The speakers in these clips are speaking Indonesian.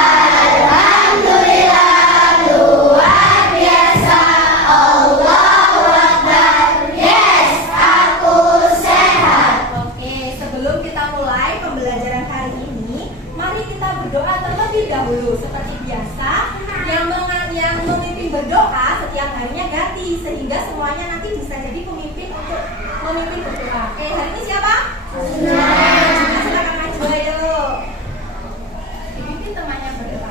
Alhamdulillah, luar biasa. Allahu Akbar. Yes, aku sehat. Oke, sebelum kita mulai pembelajaran hari ini, mari kita berdoa terlebih dahulu. Seperti biasa, yang memimpin berdoa setiap harinya ganti, sehingga semuanya nanti bisa jadi pemimpin untuk memimpin berdoa. Oke, hari ini siapa? Silakan maju ayo. Dipimpin temannya berdoa.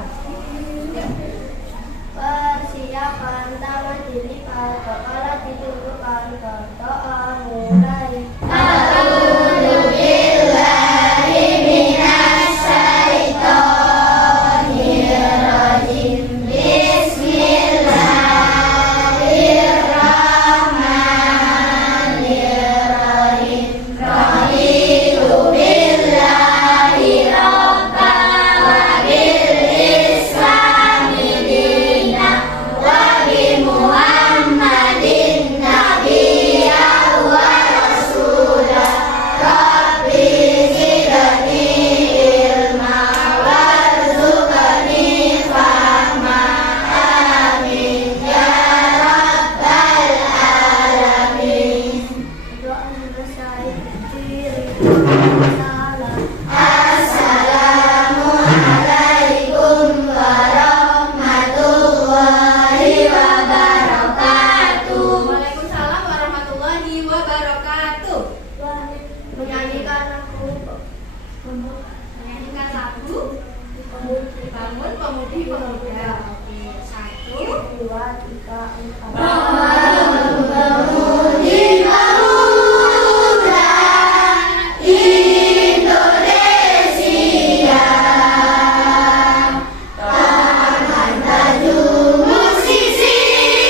Persiapan taman diri kalau ditunjukkan berdoa mulai. A'udzubillahi minasyaitonirrajim. Bismillahirrahmanirrahim. Raditu billahi rabban wa bil islami dinan wa bi Muhammadin nabiyyan wa rasulah. Rabbi zidni ilma warzuqni fahma. Amin ya rabbal alamin. Assalamualaikum warahmatullahi wabarakatuh. Waalaikumsalam warahmatullahi wabarakatuh. Menyanyikan lagu Bangun Pemudi Pemuda. Oke, 1, 2, 3, 4. Bangun Pemudi pemuda Indonesia, tangan baju musisikan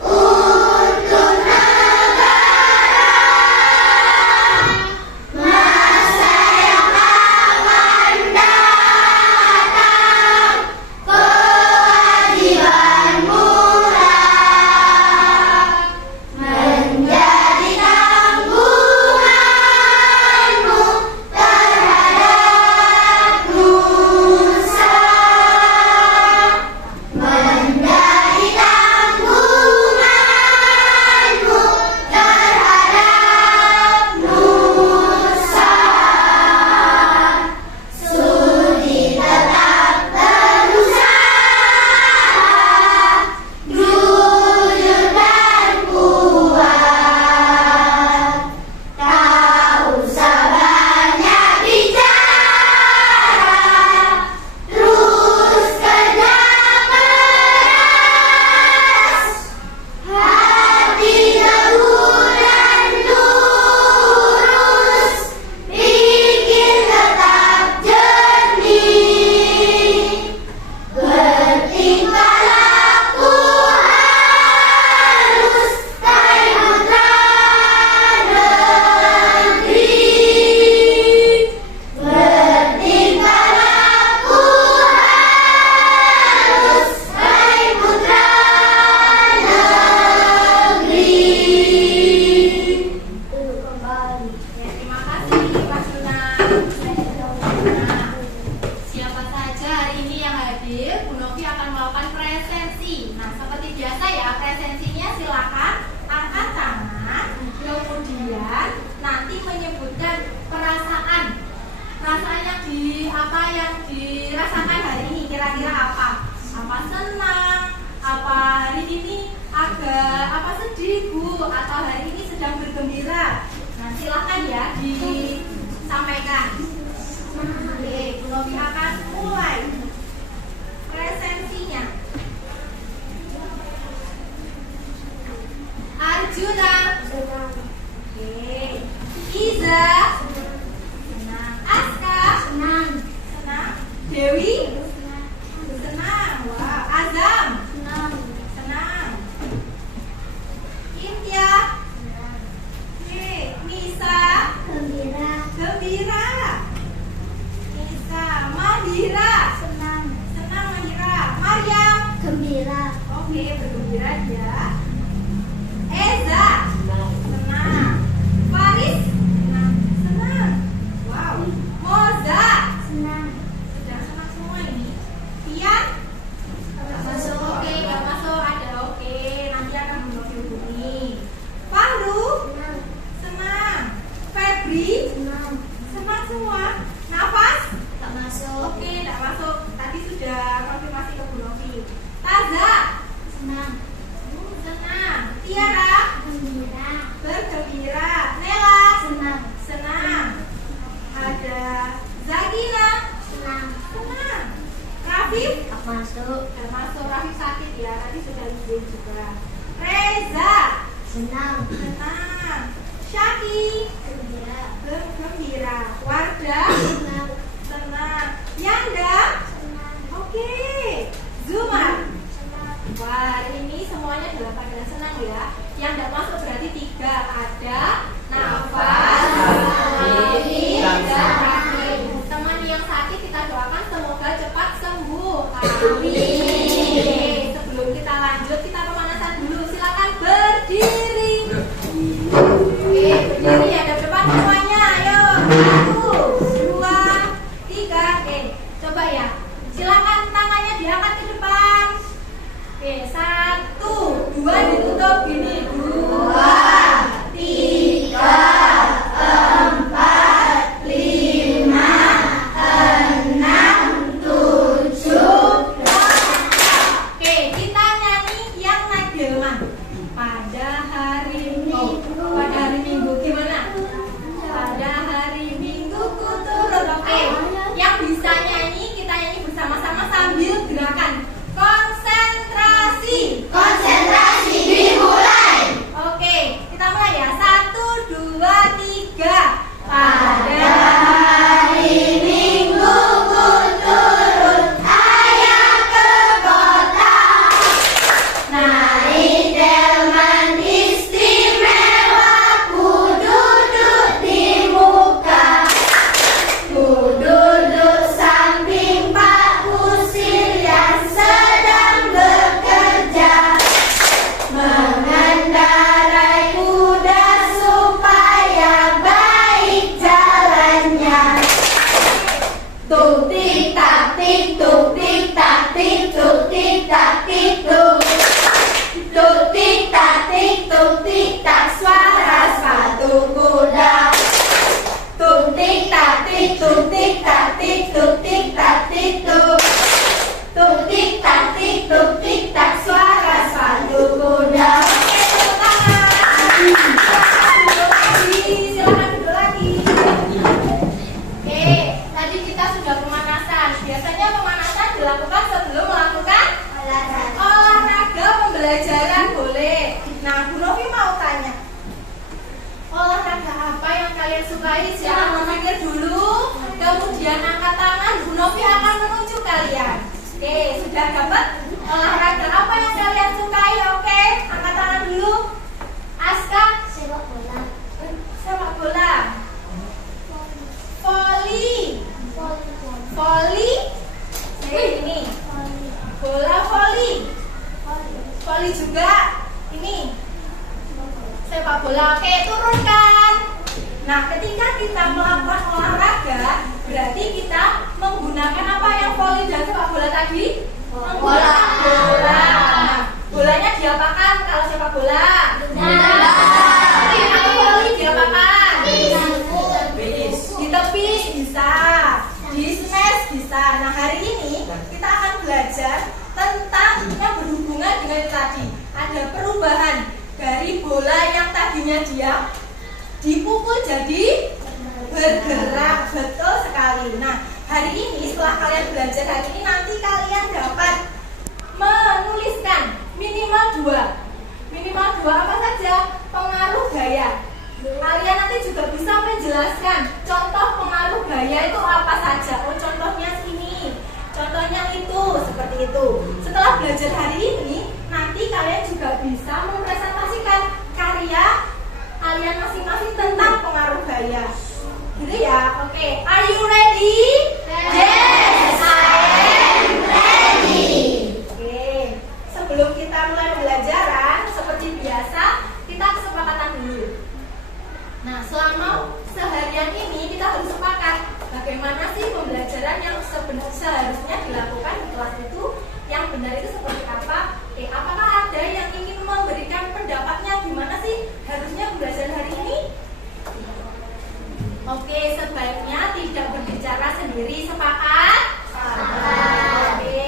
untuk negara. Masa yang akan datang, kewajiban murah menjadi tanggunganmu terhadap nusa, menjadi tanggunganmu terhadap nusa. Sudi tetap berusaha, jujur dan kuat. Tak usah banyak bicara, terus kerja keras. Hati teguh dan lurus, pikir tetap jernih. Bertingkah laku halus, kai putra negeri. Bertingkah laku halus, kai putra negeri. Duduk kembali. Terima kasih Mas Luna. Nah, siapa saja hari ini yang hadir, Bu Novi akan melakukan presensi. Nah, seperti biasa ya, presensinya silakan angkat tangan, kemudian nanti menyebutkan perasaan yang dirasakan hari ini, kira-kira apa? Apa senang? Apa hari ini agak sedih Bu? Atau hari ini sedang bergembira? Nah, silakan ya disampaikan. Oke, Bu Novi akan mulai presensinya. Arjuna. Oke. Iza. Senang. Aska. Senang. Dewi. Senang. Wah. Azam. Senang. Intia. Oke. Nisa. Gembira. Nisa. Mahira. Senang Mahira. Maryam. Gembira. Oke, bergembira ya. Eza. Senang. Faris. Senang. Wow. Moza. Senang. Sedang sudah konfirmasi ke Bu Novi. Taza, Senang. senang. Tiara, Gembira. bergembira. Nela, Senang. senang. Ada Zakina, Senang. senang. Rafif, Masuk. termasuk Rafif sakit ya, tadi sudah izin juga. Reza, Senang. senang. Syaki, Gembira. bergembira. Wardah, Senang. senang. Yanda, Senang. oke. Zumar, Senang. wah ini semuanya dalam keadaan senang ya. Yang tidak masuk berarti 3. Ada nafas, Rafif, dan Rahim. Teman yang sakit kita doakan semoga cepat sembuh. Amin. Sebelum kita lanjut, kita pemanasan dulu. Silakan berdiri. Oke, berdiri ya, ada depan semuanya. Ayo, 1, 2, 3. Oke, coba ya. Silakan tangannya diangkat ke depan. Oke, 1, 2 ditutup gini. 2, 3, 4, 5, 6, 7. Oke, kita nyanyi yang nadelman. Pada hari Minggu. Pada hari Minggu gimana? Pada hari Minggu ku turun. Oke, yang bisa nyanyi kita nyanyi bersama-sama sambil gerakan. Konsentrasi. Konsentrasi dimulai. Oke, kita mulai ya. 1, 2, 3. Pada Hari Minggu ku turun ayah ke kota, naik delman istimewa, ku duduk di muka, ku duduk samping Pak Kusir yang sedang bekerja, mengendarai kuda supaya baik jalannya. Tuk tik tak tik, tuk tik tak tik, tuk tik tak tik, tuk. Tuk tik tak tik, tuk tik tak, suara sepatu kuda. Tuk tik tak tik, tuk tik tak tik, tuk tik tak tik, tuk. Tuk tik tak tik, tuk tik tak, suara sepatu kuda. Oke, tepuk tangan. Silakan duduk lagi. Oke, tadi kita sudah pemanasan. Biasanya pemanasan dilakukan sebelum melakukan olahraga pembelajaran, boleh. Nah, Bu Novi mau tanya, olahraga apa yang kalian sukai? Silakan berpikir dulu, kemudian angkat tangan. Bu Novi akan menunjuk kalian. Oke, sudah dapat olahraga apa yang kalian sukai? Oke, angkat tangan dulu. Aska, Sepak bola. sepak bola. Voli, voli. Ini bola voli. Voli juga. Ini sepak bola. Oke, turunkan. Nah, ketika kita melakukan olahraga, berarti kita menggunakan apa yang voli dan sepak bola tadi? Menggunakan bola. Nah, bolanya diapakan kalau sepak bola? Atau voli diapakan? Di tepi bisa, di smash bisa. Nah, hari ini kita akan belajar tentang yang berhubungan dengan itu tadi. Ada perubahan dari bola yang tadinya diam dipukul jadi bergerak. Betul sekali. Nah, hari ini setelah kalian belajar hari ini, nanti kalian dapat menuliskan minimal 2. Minimal 2 apa saja? Pengaruh gaya. Kalian nanti juga bisa menjelaskan contoh pengaruh gaya itu apa saja. Oh, contohnya sini, contohnya itu, seperti itu. Setelah belajar hari ini, nanti kalian juga bisa mempresentasikan karya kalian masing-masing tentang pengaruh gaya. Gitu ya? Oke, are you ready? Yes, I am ready. Oke, sebelum kita mulai pembelajaran, seperti biasa, kita kesepakatan dulu. Nah, selama seharian ini kita harus sepakat bagaimana sih pembelajaran yang seharusnya dilakukan di kelas itu, yang benar itu seperti apa. Oke, apakah ada yang ingin memberikan pendapatnya gimana sih harusnya pembelajaran hari ini? Oke, sebaiknya tidak berbicara sendiri, sepakat? Sepakat. Oke,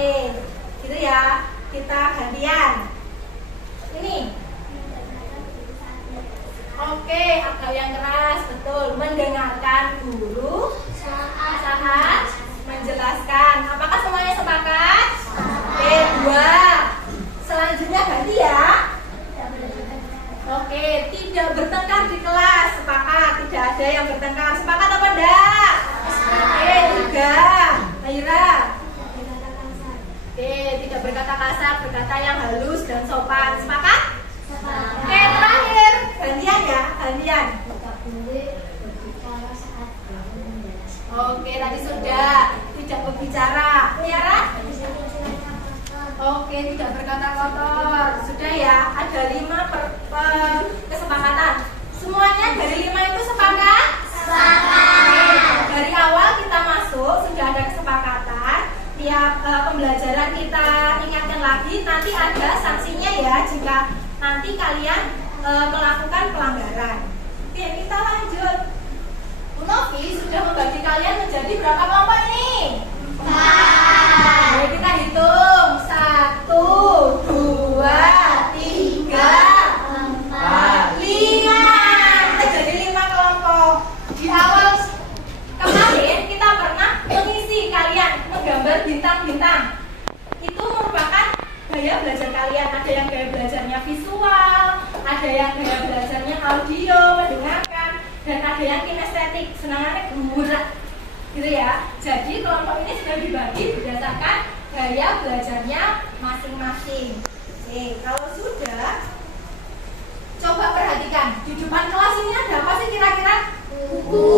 Dua. Selanjutnya ganti ya. Oke, tidak bertengkar di kelas. Sepakat, tidak ada yang bertengkar. Sepakat apa enggak? Oke, tiga. Aira. Oke, tidak berkata kasar, berkata yang halus dan sopan. Sepakat? Oke, terakhir. Gantian ya, gantian. Oke, tadi sudah. Tidak berbicara. Tiara? Oke, tidak berkata kotor. Sudah ya, ada 5 kesepakatan. Semuanya dari 5 itu sepakat? Sepakat. Dari awal kita masuk sudah ada kesepakatan. Tiap pembelajaran kita ingatkan lagi, nanti ada sanksinya ya jika nanti kalian melakukan pelanggaran. Oke, kita lanjut. Bu Novi sudah membagi kalian menjadi berapa kelompok ini? 4. Mari kita hitung. 1, 2, 3, 4, 5. Kita jadi 5 kelompok. Di awal kemarin kita pernah mengisi kalian menggambar bintang-bintang. Itu merupakan gaya belajar kalian. Ada yang gaya belajarnya visual, ada yang gaya belajarnya audio, mendengarkan, dan ada yang kinestetik, senangannya gemurak gitu ya. Jadi kelompok ini sudah dibagi berdasarkan gaya belajarnya masing-masing. Oke, kalau sudah, coba perhatikan di depan kelas ini ada apa sih kira-kira? Buku.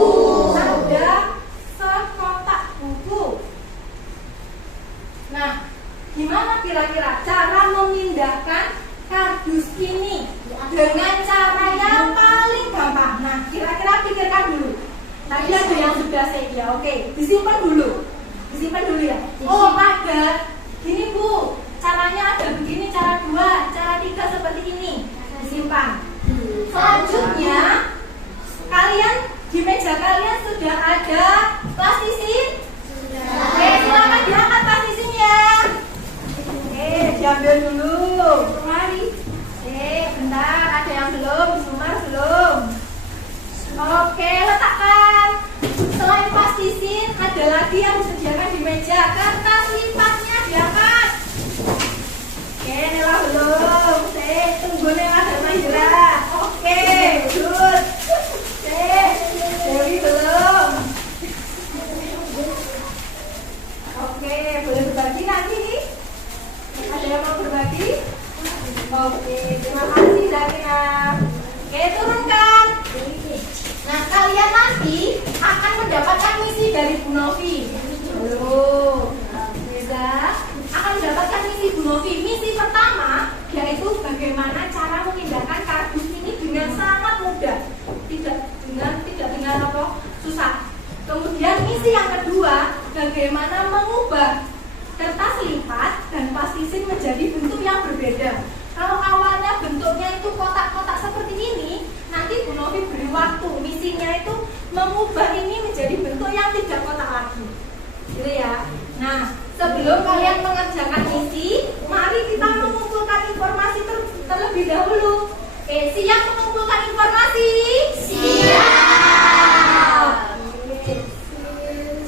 Ada sekotak buku. Nah, gimana kira-kira cara memindahkan kardus ini dengan cara yang paling gampang? Nah, kira-kira pikirkan dulu. Tadi ada yang sudah saya ya, oke, disimpan dulu ya. Oh, ada. Gini Bu, caranya ada begini, cara 2, cara 3 seperti ini. Disimpan. Selanjutnya, kalian di meja kalian sudah ada plastisin? Oke, silakan diangkat plastisinnya. Oke, diambil dulu. Mari. Bentar, ada yang belum, Sumar belum. Oke, letakkan. Selain plastisin, ada lagi yang disediakan di meja. Kertas lipatnya diangkat. Oke, Nela belum. Tunggu Nela dan Mahira. Oke, good. Dewi belum. Oke, boleh berbagi nanti nih. Ada yang mau berbagi? Oke, terima kasih Zarina. Oke, turunkan. Nah, kalian nanti akan mendapatkan misi dari Bu Novi. Bisa akan mendapatkan misi Bu Novi. Misi pertama yaitu bagaimana cara memindahkan kardus ini dengan sangat mudah, tidak dengan apa susah. Kemudian misi yang kedua, bagaimana mengubah kertas lipat dan plastisin menjadi bentuk yang berbeda. Kalau awalnya bentuknya itu kotak-kotak seperti ini, nanti Bu Novi beri waktu. Misinya itu mengubah ini menjadi bentuk yang tidak kotak lagi, gitu ya. Nah, sebelum kalian mengerjakan misi, mari kita mengumpulkan informasi terlebih dahulu. Oke, siap mengumpulkan informasi? Siap.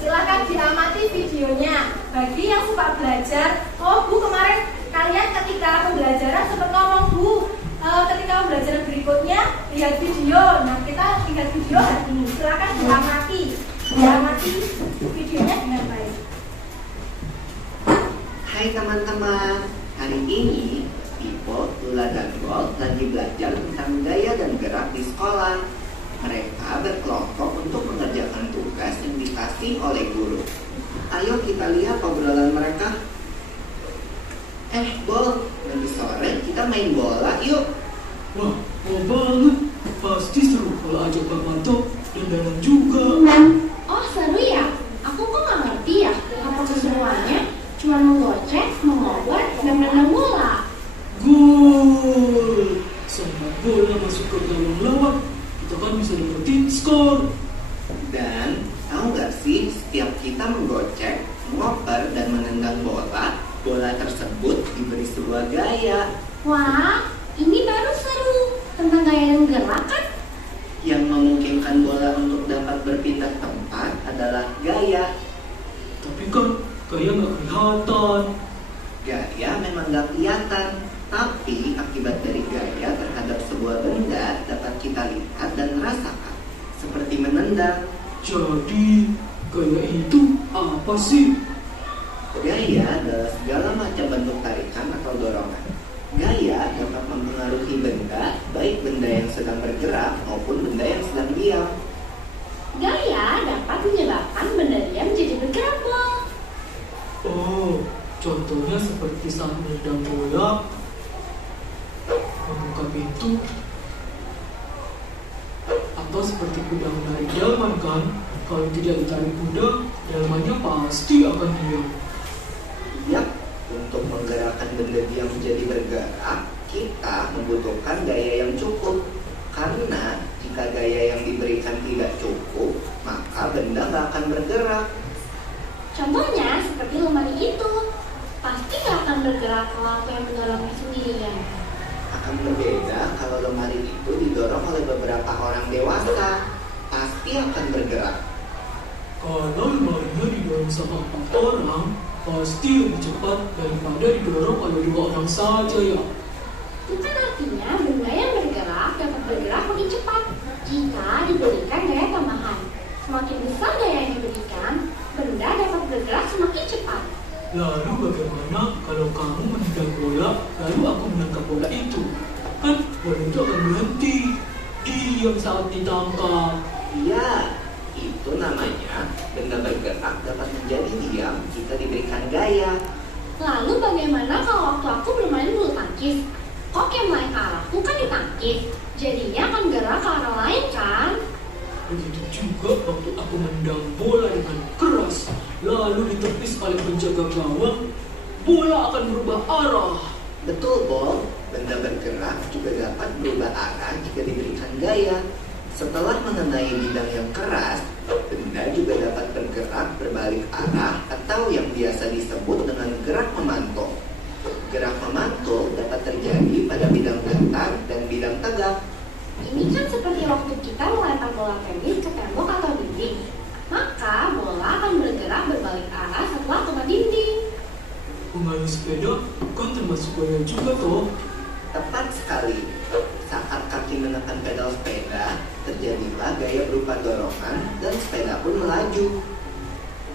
Silahkan diamati videonya. Bagi yang suka belajar, oh Bu, kemarin kalian ketika pembelajaran sempat ngomong Bu, ketika pembelajaran berikutnya lihat video. Nah, kita lihat video hari ini. Silakan diamati videonya dengan baik. Hai teman-teman, hari ini Pipo, Lula, dan Gold lagi belajar tentang gaya dan gerak di sekolah. Mereka berkelompok untuk mengerjakan tugas yang dikasih oleh guru. Ayo kita lihat obrolan mereka. Bol, nanti sore kita main bola yuk. Wah, mau banget. Pasti seru kalau ajak Pak Manto dan Danan juga. Oh, seru ya? Aku kok nggak ngerti ya apa keseruannya? Cuma menggocek, mengobar, dan menendang bola. Gol! Saat bola masuk ke gawang lawan, kita kan bisa dapetin skor. Dan tahu nggak sih, setiap kita menggocek, mengoper, dan menendang bola, bola tersebut diberi sebuah gaya. Wah, ini baru seru. Tentang gaya dan gerak kan? Yang memungkinkan bola untuk dapat berpindah tempat adalah gaya. Tapi kan gaya nggak kelihatan. Gaya memang gak kelihatan, tapi akibat dari gaya terhadap sebuah benda dapat kita lihat dan rasakan, seperti menendang. Jadi, gaya itu apa sih? Gaya adalah segala macam bentuk tarikan atau dorongan. Gaya dapat mempengaruhi benda, baik benda yang sedang bergerak maupun benda yang sedang diam. Gaya dapat menyebabkan benda diam jadi bergerak, Bol. Oh, contohnya seperti saat menendang bola, membuka pintu, atau seperti kuda menarik delman kan? Kalau tidak ditarik kuda, delmannya pasti akan diam. Yap, untuk menggerakkan benda diam menjadi bergerak, kita membutuhkan gaya yang cukup. Karena jika gaya yang diberikan tidak cukup, maka benda nggak akan bergerak. Contohnya seperti lemari itu. Pasti nggak akan bergerak kalau aku yang mendorongnya sendirian. Akan berbeda kalau lemari itu didorong oleh beberapa orang dewasa, pasti akan bergerak. Kalau lemarinya didorong sama 4 orang, pasti lebih cepat daripada didorong oleh 2 orang saja ya. Itu kan artinya benda yang bergerak dapat bergerak lebih cepat jika diberikan gaya tambahan. Semakin besar gaya yang diberikan, benda dapat bergerak semakin cepat. Lalu bagaimana kalau kamu menendang bola, lalu aku menangkap bola itu? Kan bola itu akan berhenti, diam saat ditangkap. Iya, itu namanya benda bergerak dapat menjadi diam jika diberikan gaya. Lalu bagaimana kalau waktu aku bermain bulu tangkis? Kok yang main ke arahku kan ditangkis, jadinya akan gerak ke arah lain kan? Begitu juga waktu aku menendang bola dengan keras, lalu ditepis oleh penjaga gawang, bola akan berubah arah. Betul, Bol. Benda bergerak juga dapat berubah arah jika diberikan gaya. Setelah mengenai bidang yang keras, benda juga dapat bergerak berbalik arah atau yang biasa disebut dengan gerak memantul. Gerak memantul dapat terjadi pada bidang datar dan bidang tegak. Ini kan seperti waktu kita melempar bola tenis ke tembok atau dinding. Maka bola akan bergerak berbalik arah setelah kena dinding. Mengayuh sepeda kan termasuk gaya juga toh. Tepat sekali. Saat kaki menekan pedal sepeda, terjadilah gaya berupa dorongan dan sepeda pun melaju.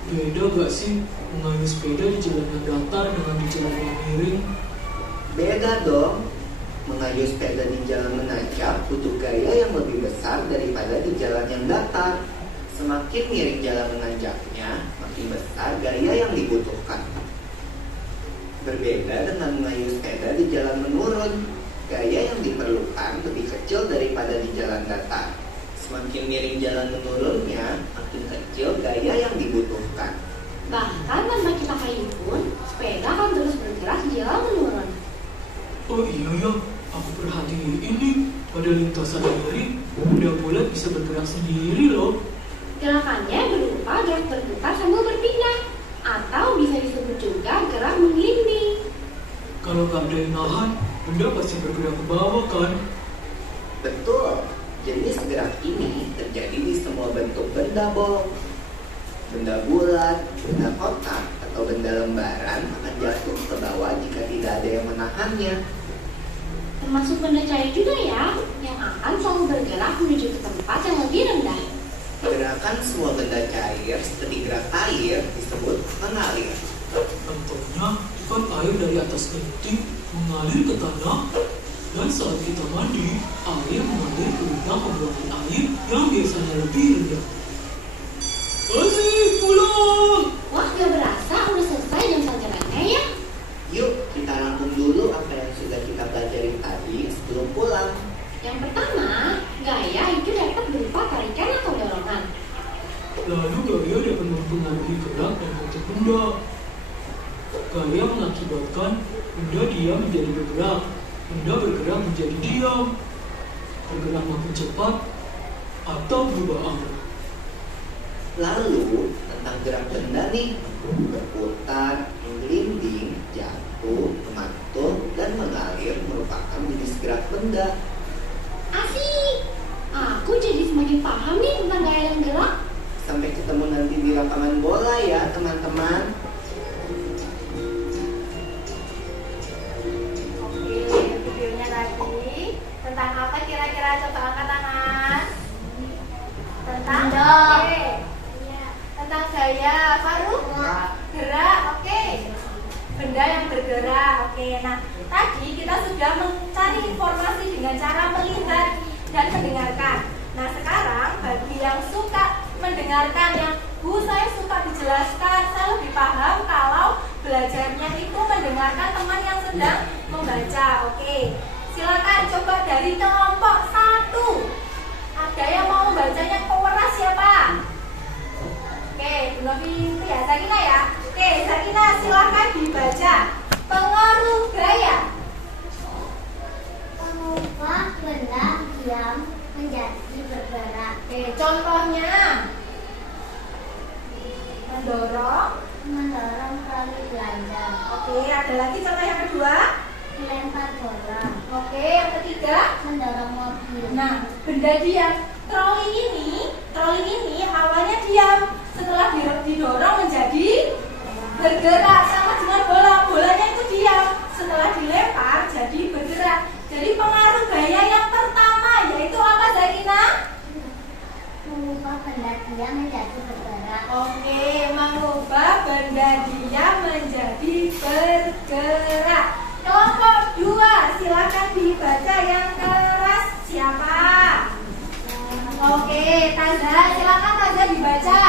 Beda gak sih mengayuh sepeda di jalan yang datar dengan di jalan yang miring? Beda dong. Mengayuh sepeda di jalan menanjak butuh gaya yang lebih besar daripada di jalan yang datar. Semakin miring jalan menanjaknya, makin besar gaya yang dibutuhkan. Berbeda dengan mengayuh sepeda di jalan menurun, gaya yang diperlukan lebih kecil daripada di jalan datar. Semakin miring jalan menurunnya, makin kecil gaya yang dibutuhkan. Bahkan tanpa kita kayu pun, sepeda akan terus bergerak di jalan menurun. Oh iya ya, aku perhatiin ini pada lintasan miring, benda bola bisa bergerak sendiri loh. Gerakannya berupa gerak berputar sambil berpindah, atau bisa disebut juga gerak menggelinding. Kalau gak ada yang nahan, benda pasti bergerak ke bawah kan? Betul, jenis gerak ini terjadi di semua bentuk benda, Bol. Benda bulat, benda kotak, atau benda lembaran akan jatuh ke bawah jika tidak ada yang menahannya. Termasuk benda cair juga ya, yang akan selalu bergerak menuju ke tempat yang lebih rendah. Gerakan semua benda cair seperti gerak air disebut mengalir. Contohnya, kan air dari atas genting mengalir ke tanah, dan saat kita mandi, air mengalir ke lubang pembuangan air yang biasanya lebih rendah. Asik, pulang! Wah, gak berasa udah selesai jam pelajarannya ya. Yuk, kita rangkum dulu apa yang sudah kita pelajari tadi sebelum pulang. Yang pertama, gaya itu dapat berupa tarikan atau dorongan. Lalu gaya dapat mempengaruhi gerak dan bentuk benda. Gaya mengakibatkan benda diam menjadi bergerak, benda bergerak menjadi diam, bergerak makin cepat, atau berubah arah. Lalu, tentang gerak benda nih, berputar, menggelinding, jatuh, memantul, dan mengalir merupakan jenis gerak benda. Asik! Aku jadi semakin paham nih tentang gaya dan gerak. Sampai ketemu nanti di lapangan bola ya, teman-teman. Oke, nah tadi kita sudah mencari informasi dengan cara melihat dan mendengarkan. Nah sekarang bagi yang suka mendengarkan, yang Bu saya suka dijelaskan, saya lebih paham kalau belajarnya itu mendengarkan teman yang sedang membaca. Oke, silakan coba dari kelompok 1. Ada yang mau membacanya keras siapa? Oke, Bu Novi itu ya, Sakina ya. Oke, Sakina silakan dibaca. Pengaruh gaya. Mengubah benda diam menjadi bergerak. Oke, contohnya Mendorong troli belanja. Oke, ada lagi contoh yang kedua. Melempar bola. Oke, yang ketiga. Mendorong mobil. Nah, benda diam. Troli ini awalnya diam, setelah didorong menjadi bergerak, sama dengan bola. Bolanya itu diam, setelah dilempar jadi bergerak. Jadi pengaruh gaya yang pertama yaitu apa, Zakina? Mengubah benda diam menjadi bergerak. Oke, mengubah benda diam menjadi bergerak. Kelompok 2, silakan dibaca yang keras. Siapa? Oke, Taza, silakan Taza dibaca.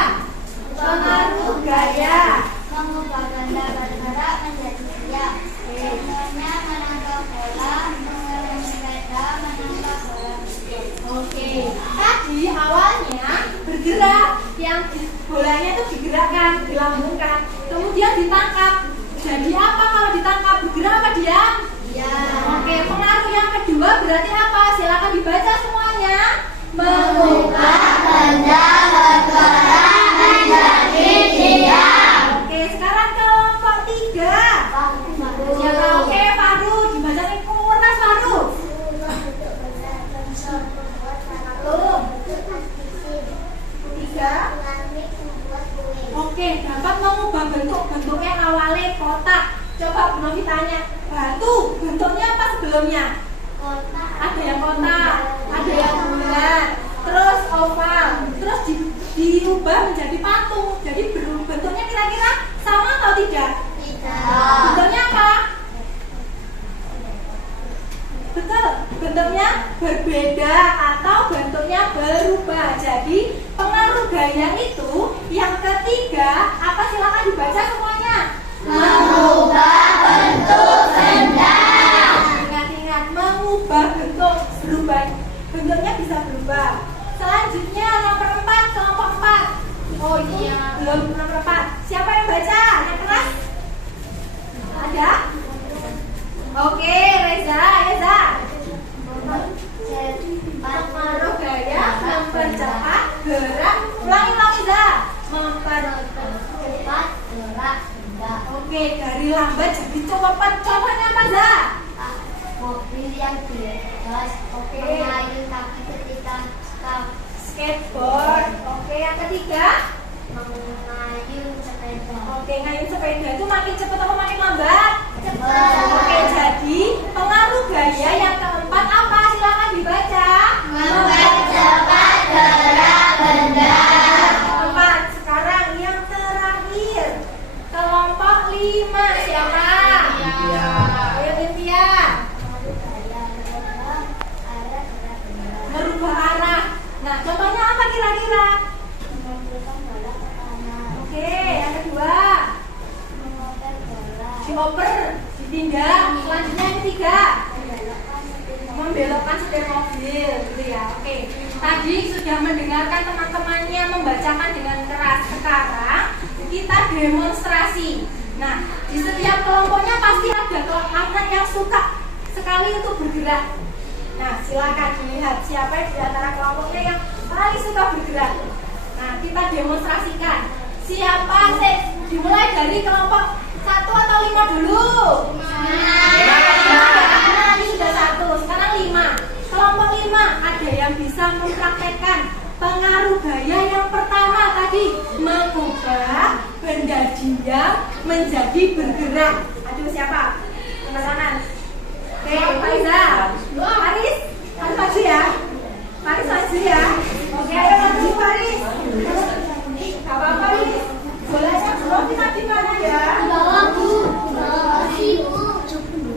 Pengaruh gaya. Mengubah benda bergerak menjadi diam. Contohnya menangkap bola, mengenai sepeda, menangkap bola basket. Oke, tadi awalnya bergerak, yang bolanya itu digerakkan, dilambungkan, kemudian ditangkap. Jadi apa kalau ditangkap? Bergerak apa diam? Oke, pengaruh yang kedua berarti apa? Silakan dibaca semuanya. Mengubah benda bergerak menjadi diam. Oke, sekarang kelompok 3. Siapa? Oke, Faru, dibaca yang keras, Faru. Oke, dapat mengubah bentuk yang awalnya kotak. Coba Bu Novi tanya, batu bentuknya apa sebelumnya? Ada yang kotak, ada yang bulat, terus oval, terus diubah menjadi patung. Jadi bentuknya kira-kira sama atau tidak? Bentuknya apa? Betul, bentuknya berbeda atau bentuknya berubah. Jadi pengaruh gaya itu yang ketiga apa? Silakan dibaca semuanya. Mengubah bentuk benda. Ingat-ingat, mengubah bentuk, berubah. Bentuknya bisa berubah. Selanjutnya nomor 4, kelompok 4. Oh iya, belum nomor 4. Siapa yang baca? Yang keras? Ada? Oke, Reza. Pengaruh gaya mempercepat gerak. Ulangi, Za. Mempercepat gerak benda. Oke, dari lambat jadi cepat. Contohnya apa, Za? Mobil yang digas. Oke. Mengayun kaki ketika Skateboard. Oke, yang ketiga. mengayun sepeda. Oke, ngayun sepeda itu makin cepat atau makin lambat? Cepat. Oke, jadi pengaruh gaya yang keempat apa? Silakan dibaca. Mempercepat gerak benda. Keempat. Sekarang yang terakhir, kelompok 5. Siapa? Ayo, Cynthia. Merubah arah. Nah, contohnya apa kira-kira? Oke, yang kedua. Dioper, dipindah. Selanjutnya yang ketiga. Membelokkan setir mobil, gitu ya. Oke, tadi sudah mendengarkan teman-temannya membacakan dengan keras. Sekarang kita demonstrasi. Nah, di setiap kelompoknya pasti ada anak yang suka sekali untuk bergerak. Nah, silakan dilihat siapa di antara kelompoknya yang paling suka bergerak. Nah, kita demonstrasikan. Siapa sih? Dimulai dari kelompok 1 atau 5 dulu. Nah, ini sudah 1, sekarang 5. Kelompok 5 ada yang bisa mempraktekkan pengaruh gaya yang pertama tadi, mengubah benda diam menjadi bergerak. Aduh, siapa? Angkat tangan. Oke, Faiza. Faris, harus maju ya. Faris maju ya. Oke, ayo maju Faris. Gak apa-apa, Faris. Bolanya belum, kita di mana ya? Di bawah, Bu. Di bawah, Bu.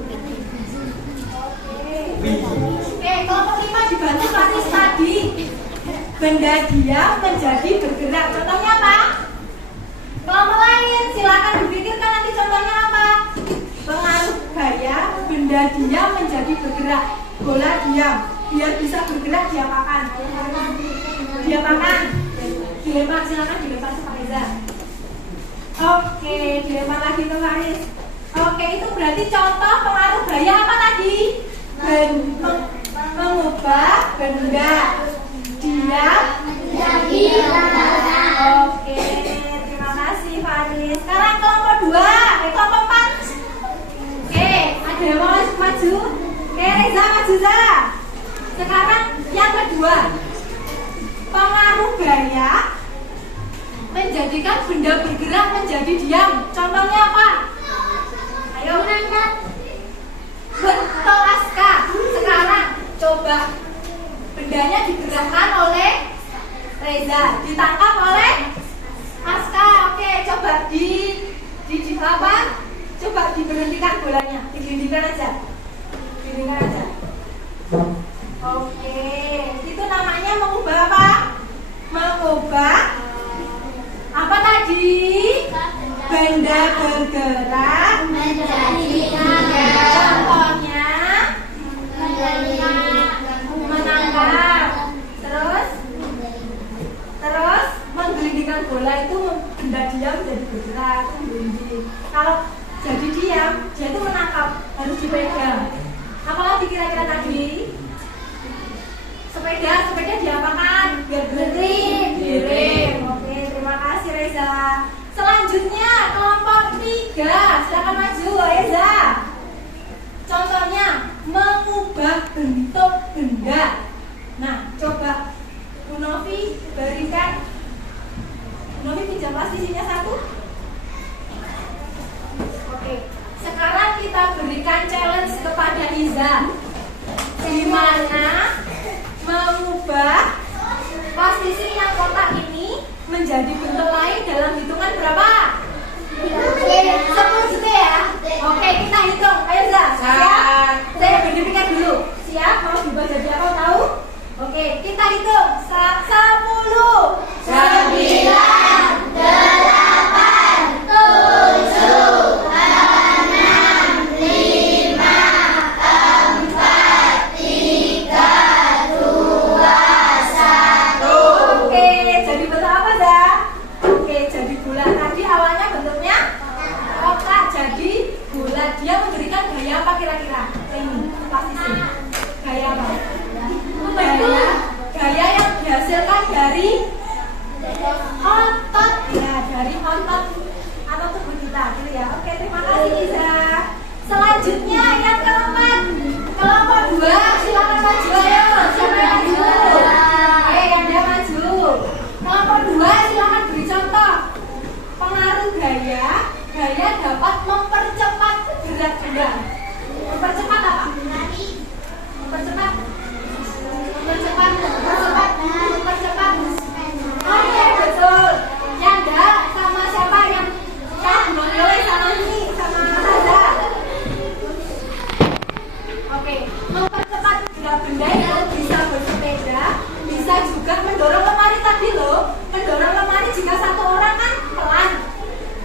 benda diam menjadi bergerak. Contohnya apa? Kelompok lain, silakan dipikirkan nanti contohnya apa? Pengaruh gaya, benda diam menjadi bergerak. Bola diam, biar bisa bergerak diapakan? Diapakan? Dilempar, silakan dilempar ke Pak Reza. Oke, dilempar lagi ke Faris. Oke, itu berarti contoh pengaruh gaya apa tadi? Mengubah benda diam Jadi bergerak. Oke, terima kasih Faris. Sekarang kelompok 2, kelompok 4. Oke, ada yang mau maju? Oke, Reza maju Za. Sekarang yang kedua, pengaruh gaya menjadikan benda bergerak menjadi diam. Contohnya apa? Ayo. Betul Aska. Sekarang coba bendanya digerakkan oleh Reza, ditangkap oleh Aska. Oke, coba di apa? Coba diberhentikan bolanya, digelindingkan aja. Gelindingkan aja. Oke, itu namanya mengubah apa? Mengubah apa tadi? Benda bergerak Menjadi contohnya menangkap. Terus menggelindingkan bola itu benda diam jadi bergerak, menggelinding. Kalau jadi diam, dia itu menangkap, harus dipegang. Apalagi kira-kira tadi? Sepeda diapakan? Biar direm. Oke, terima kasih Reza. Selanjutnya kelompok 3, silakan maju Reza. Contohnya mengubah bentuk benda. Nah, coba Bu Novi berikan. Bu Novi pinjam plastisnya 1. Oke, sekarang kita berikan challenge kepada Iza. Gimana mengubah plastisi yang kotak ini menjadi bentuk lain dalam hitungan berapa? 10 juta ya? Oke, kita hitung. Ayo Zah, siap? Saya berdirikan dulu. Siap? Mau dibuat jadi apa tahu? Oke, kita hitung. 10 Sembilan, 8, 7, 6, 5, 4, 3, 2, 1. Oke, jadi bentuk apa Zah? Oke, jadi bulat. Tadi awalnya bentuknya kotak, jadi bulat. Dia memberikan gaya apa kira-kira? Ini, plastisnya. Gaya apa? Gaya yang dihasilkan dari otot ya, dari otot atau tubuh kita gitu ya. Oke, terima kasih Iza. Selanjutnya yang keempat, kelompok 2, silakan maju ayo. Siapa yang maju? Anda maju. Kelompok 2, silakan beri contoh. Pengaruh gaya dapat mempercepat gerak benda. Mempercepat apa? Mempercepat. Oke, betul. Yang enggak sama siapa yang boleh sama ini sama Raza. Oke, mempercepat gerak benda itu bisa bersepeda, bisa juga mendorong lemari tadi loh. Mendorong lemari jika satu orang kan pelan.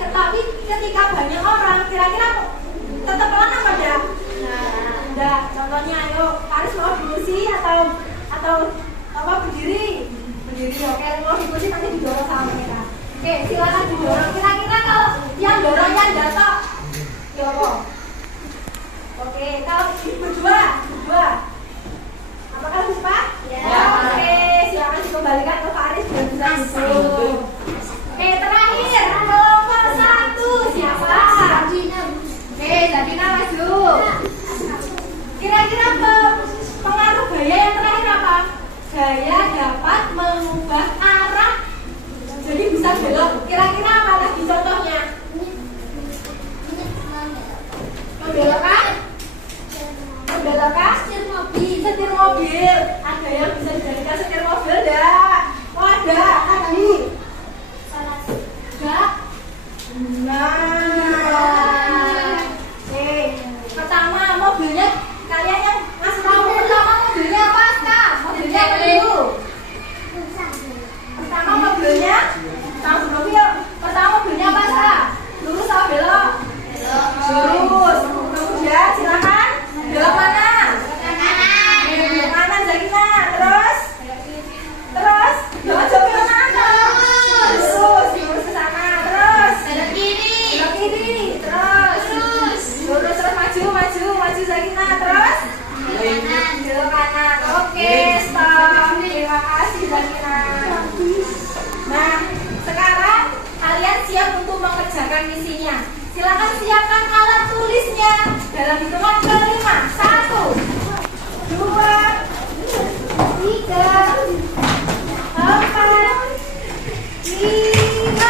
Tetapi ketika banyak orang, kira-kira tetap pelan apa enggak? Enggak. Contohnya, ayo, Faris mau dikursi atau apa berdiri? Oke, mau dikursi nanti didorong sama mereka. Oke, silakan didorong. Kira-kira kalau yang dorongnya jatuh, dorong. Oke, kalau berdua, apakah bisa? Ya. Oke, silakan dikembalikan ke Faris biar bisa duduk. Oke, terakhir kelompok 1 siapa? Oke, Zadina maju. Kira-kira pengaruh gaya yang terakhir apa? Gaya dapat mengubah arah, jadi bisa belok. Kira-kira apa lagi contohnya? Membelokkan? Setir mobil. Ada yang bisa dijadikan setir mobil enggak? Oh ada, tadi. Enggak? Nah. Oke, pertama mobilnya kalian yang ngasih tahu pertama mobilnya apa Kak? Mobilnya apa dulu? kasih Zakina. Terus belok kanan. Oke, stop. Terima kasih Zakina. Nah, sekarang kalian siap untuk mengerjakan misinya. Silakan siapkan alat tulisnya dalam hitungan kelima. 1, 2, 3, 4, 5.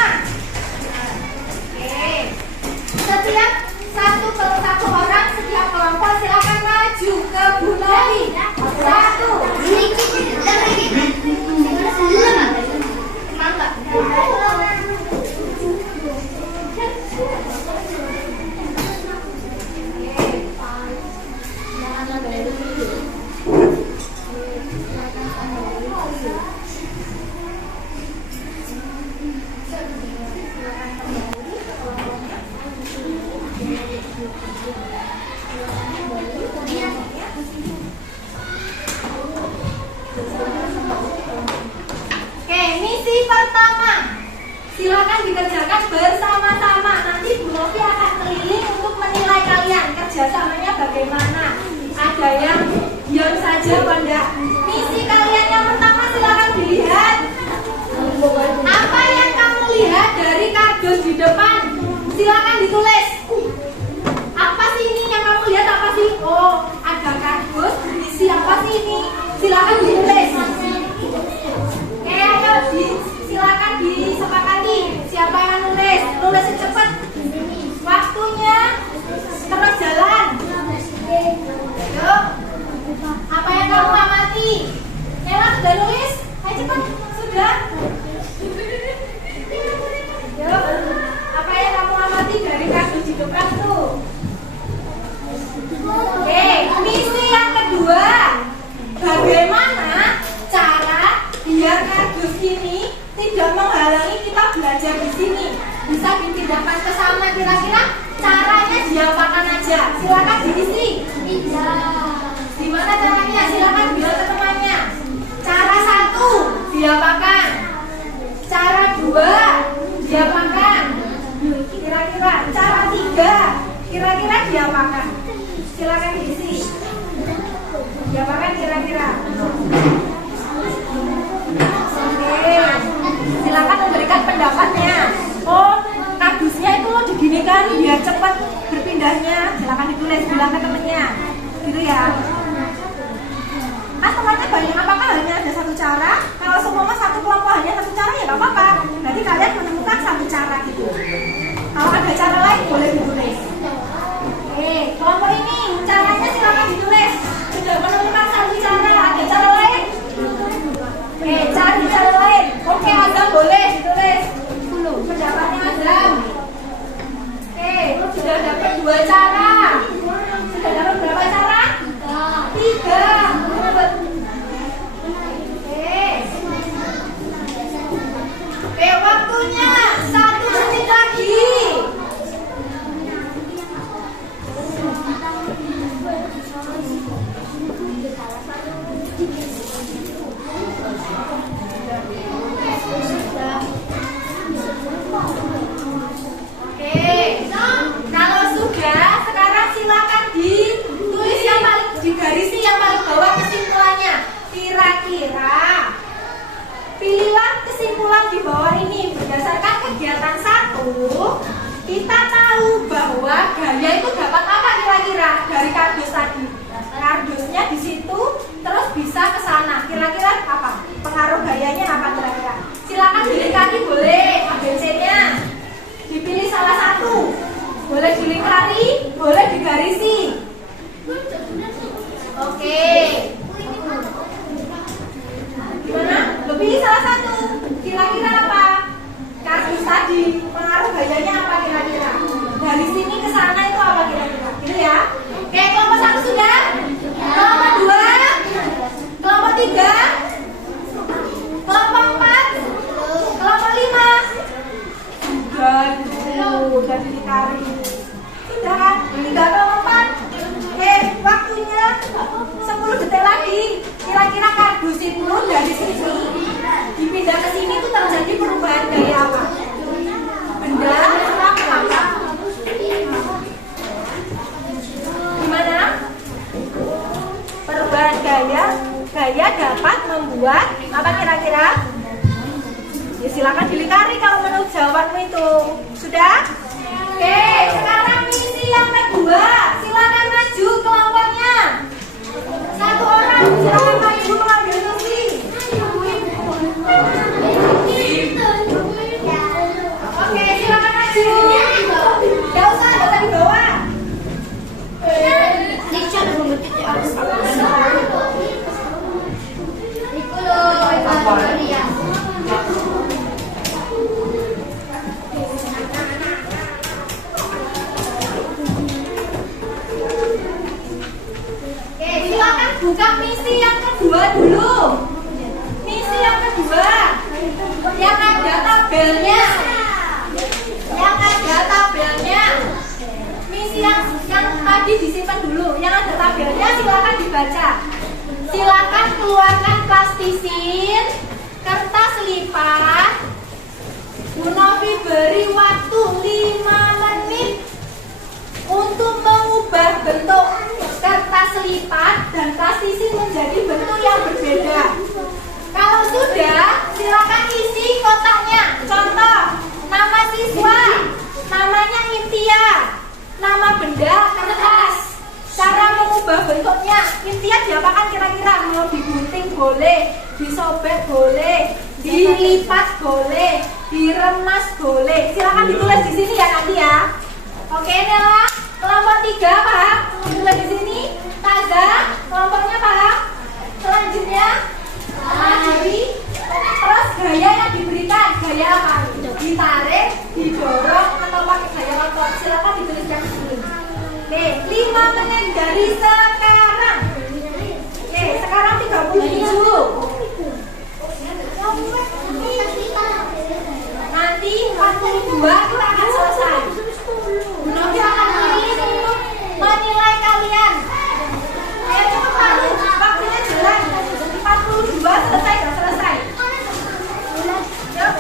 Oke. Setiap satu orang, setiap kelompok silakan maju ke Bu Novi. 1. Oke, misi pertama. Silakan dikerjakan bersama-sama. Nanti Bu Novi akan keliling untuk menilai kalian kerjasamanya bagaimana. Ada yang diam saja apa enggak? Misi kalian yang pertama silakan dilihat. Apa yang kamu lihat dari kardus di depan? Silakan ditulis. Apa sih ini yang kamu lihat? Apa sih? Oh, ada kardus berisi apa sih ini? Silakan ditulis. Oke, ayo silakan disepakati. Siapa yang nulis? Tulis cepat. Waktunya terus jalan. Yuk. Apa yang kamu amati? Nela sudah nulis? Ayo cepat. Sudah. Yuk. Apa yang kamu amati dari kardus di depan tuh? Oke, misi yang kedua. Bagaimana cara biar kardus ini tidak menghalangi kita belajar di sini? Bisa dipindahkan ke sana, kira-kira caranya diapakan aja? Silakan diisi. Gimana caranya? Silakan bilang ke temannya. Cara 1 diapakan. Cara 2 diapakan. Kira-kira cara 3 kira-kira diapakan. Silakan diisi. Diapakan kira-kira. Oke, silakan memberikan pendapatnya. Oh, kardusnya itu lo diginikan biar cepat berpindahnya. Silakan ditulis, bilang ke temennya, gitu ya. Kan temannya banyak, apakah hanya ada satu cara? Kalau semua satu kelompok hanya satu cara ya nggak apa-apa. Berarti kalian menemukan satu cara gitu. Kalau ada cara lain boleh ditulis. Oke, kelompok ini caranya silakan ditulis. Sudah menemukan satu cara, ada cara lain? Oke, cari cara lain. Oke, Azam boleh ditulis. Pendapatnya Azam. Oke, sudah dapat 2 cara. Sudah dapat berapa cara? 3. Oke, waktunya 1 menit lagi. Oke, kalau sudah, sekarang silakan ditulis yang paling digarisi yang paling bawah kesimpulannya. Kira-kira pilihlah kesimpulan di bawah ini. Berdasarkan kegiatan 1, kita tahu bahwa gaya itu dapat apa kira-kira dari kardus tadi. Kardusnya di situ, terus bisa ke sana. Kira-kira apa? Pengaruh gayanya apa kira-kira? Silakan dilingkari boleh ABC-nya. Dipilih salah satu. Boleh dilingkari, boleh digarisi. Oke. Gimana? Lo pilih salah satu. Kira-kira apa? Kardus tadi. Pengaruh gayanya apa kira-kira? Dari sini ke sana itu apa kira-kira? Gitu ya. Oke, kelompok 1 sudah? Kelompok 2? Kelompok 3? Kelompok 4? Kelompok 5? Sudah ditarik. Sudah kan? 3 kelompok 4. Oke, waktunya 10 detik lagi. Kira-kira kardus itu dari sini dipindah ke sini itu terjadi perubahan gaya apa? Benda, apa? Gimana? buat? Apa kira-kira? Ya silakan dilingkari kalau menurut jawabanmu itu. Sudah? Oke, sekarang misi yang kedua. Silakan maju kelompoknya. Satu orang silakan maju mengambil kursi. Oke, silakan maju. Gak usah di bawah. Silakan buka misi yang kedua dulu. Misi yang kedua yang ada tabelnya. Yang ada tabelnya. Misi yang tadi disimpan dulu. Yang ada tabelnya silakan dibaca. Silakan keluarkan plastisin, kertas lipat. Bu Novi beri waktu 5 menit untuk mengubah bentuk kertas lipat dan plastisin menjadi bentuk yang berbeda. Kalau sudah, silakan isi kotaknya. Contoh, nama siswa, namanya Intia, nama benda kertas, cara mengubah bentuknya. Intia diapakan kira-kira? Mau digunting boleh, disobek boleh, dilipat boleh, diremas boleh. Silakan ditulis di sini ya nanti ya. Oke, Nela, kelompok 3 paham? Ditulis di sini. Taza, kelompoknya paham? Selanjutnya, Mahari. Terus gaya yang diberikan, gaya apa? Ditarik, didorong, atau pakai gaya otot. Silakan dituliskan di sini. Oke, 5 menit dari sekarang. Oke, sekarang 37. Nanti 42 itu akan selesai. Nanti akan memilih untuk menilai kalian. Ayo cepat lalu, waktunya jalan. 42 selesai, nggak selesai? Yuk.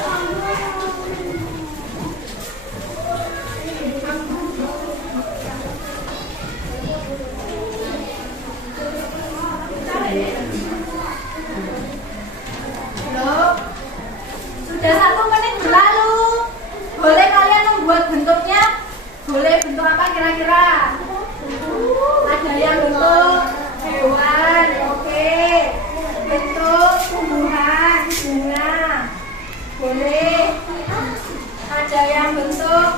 Sudah 1 menit berlalu. Boleh kalian membuat bentuknya? Boleh bentuk apa kira-kira? Ada yang bentuk hewan, oke. Bentuk tumbuhan, bunga, boleh. Ada yang bentuk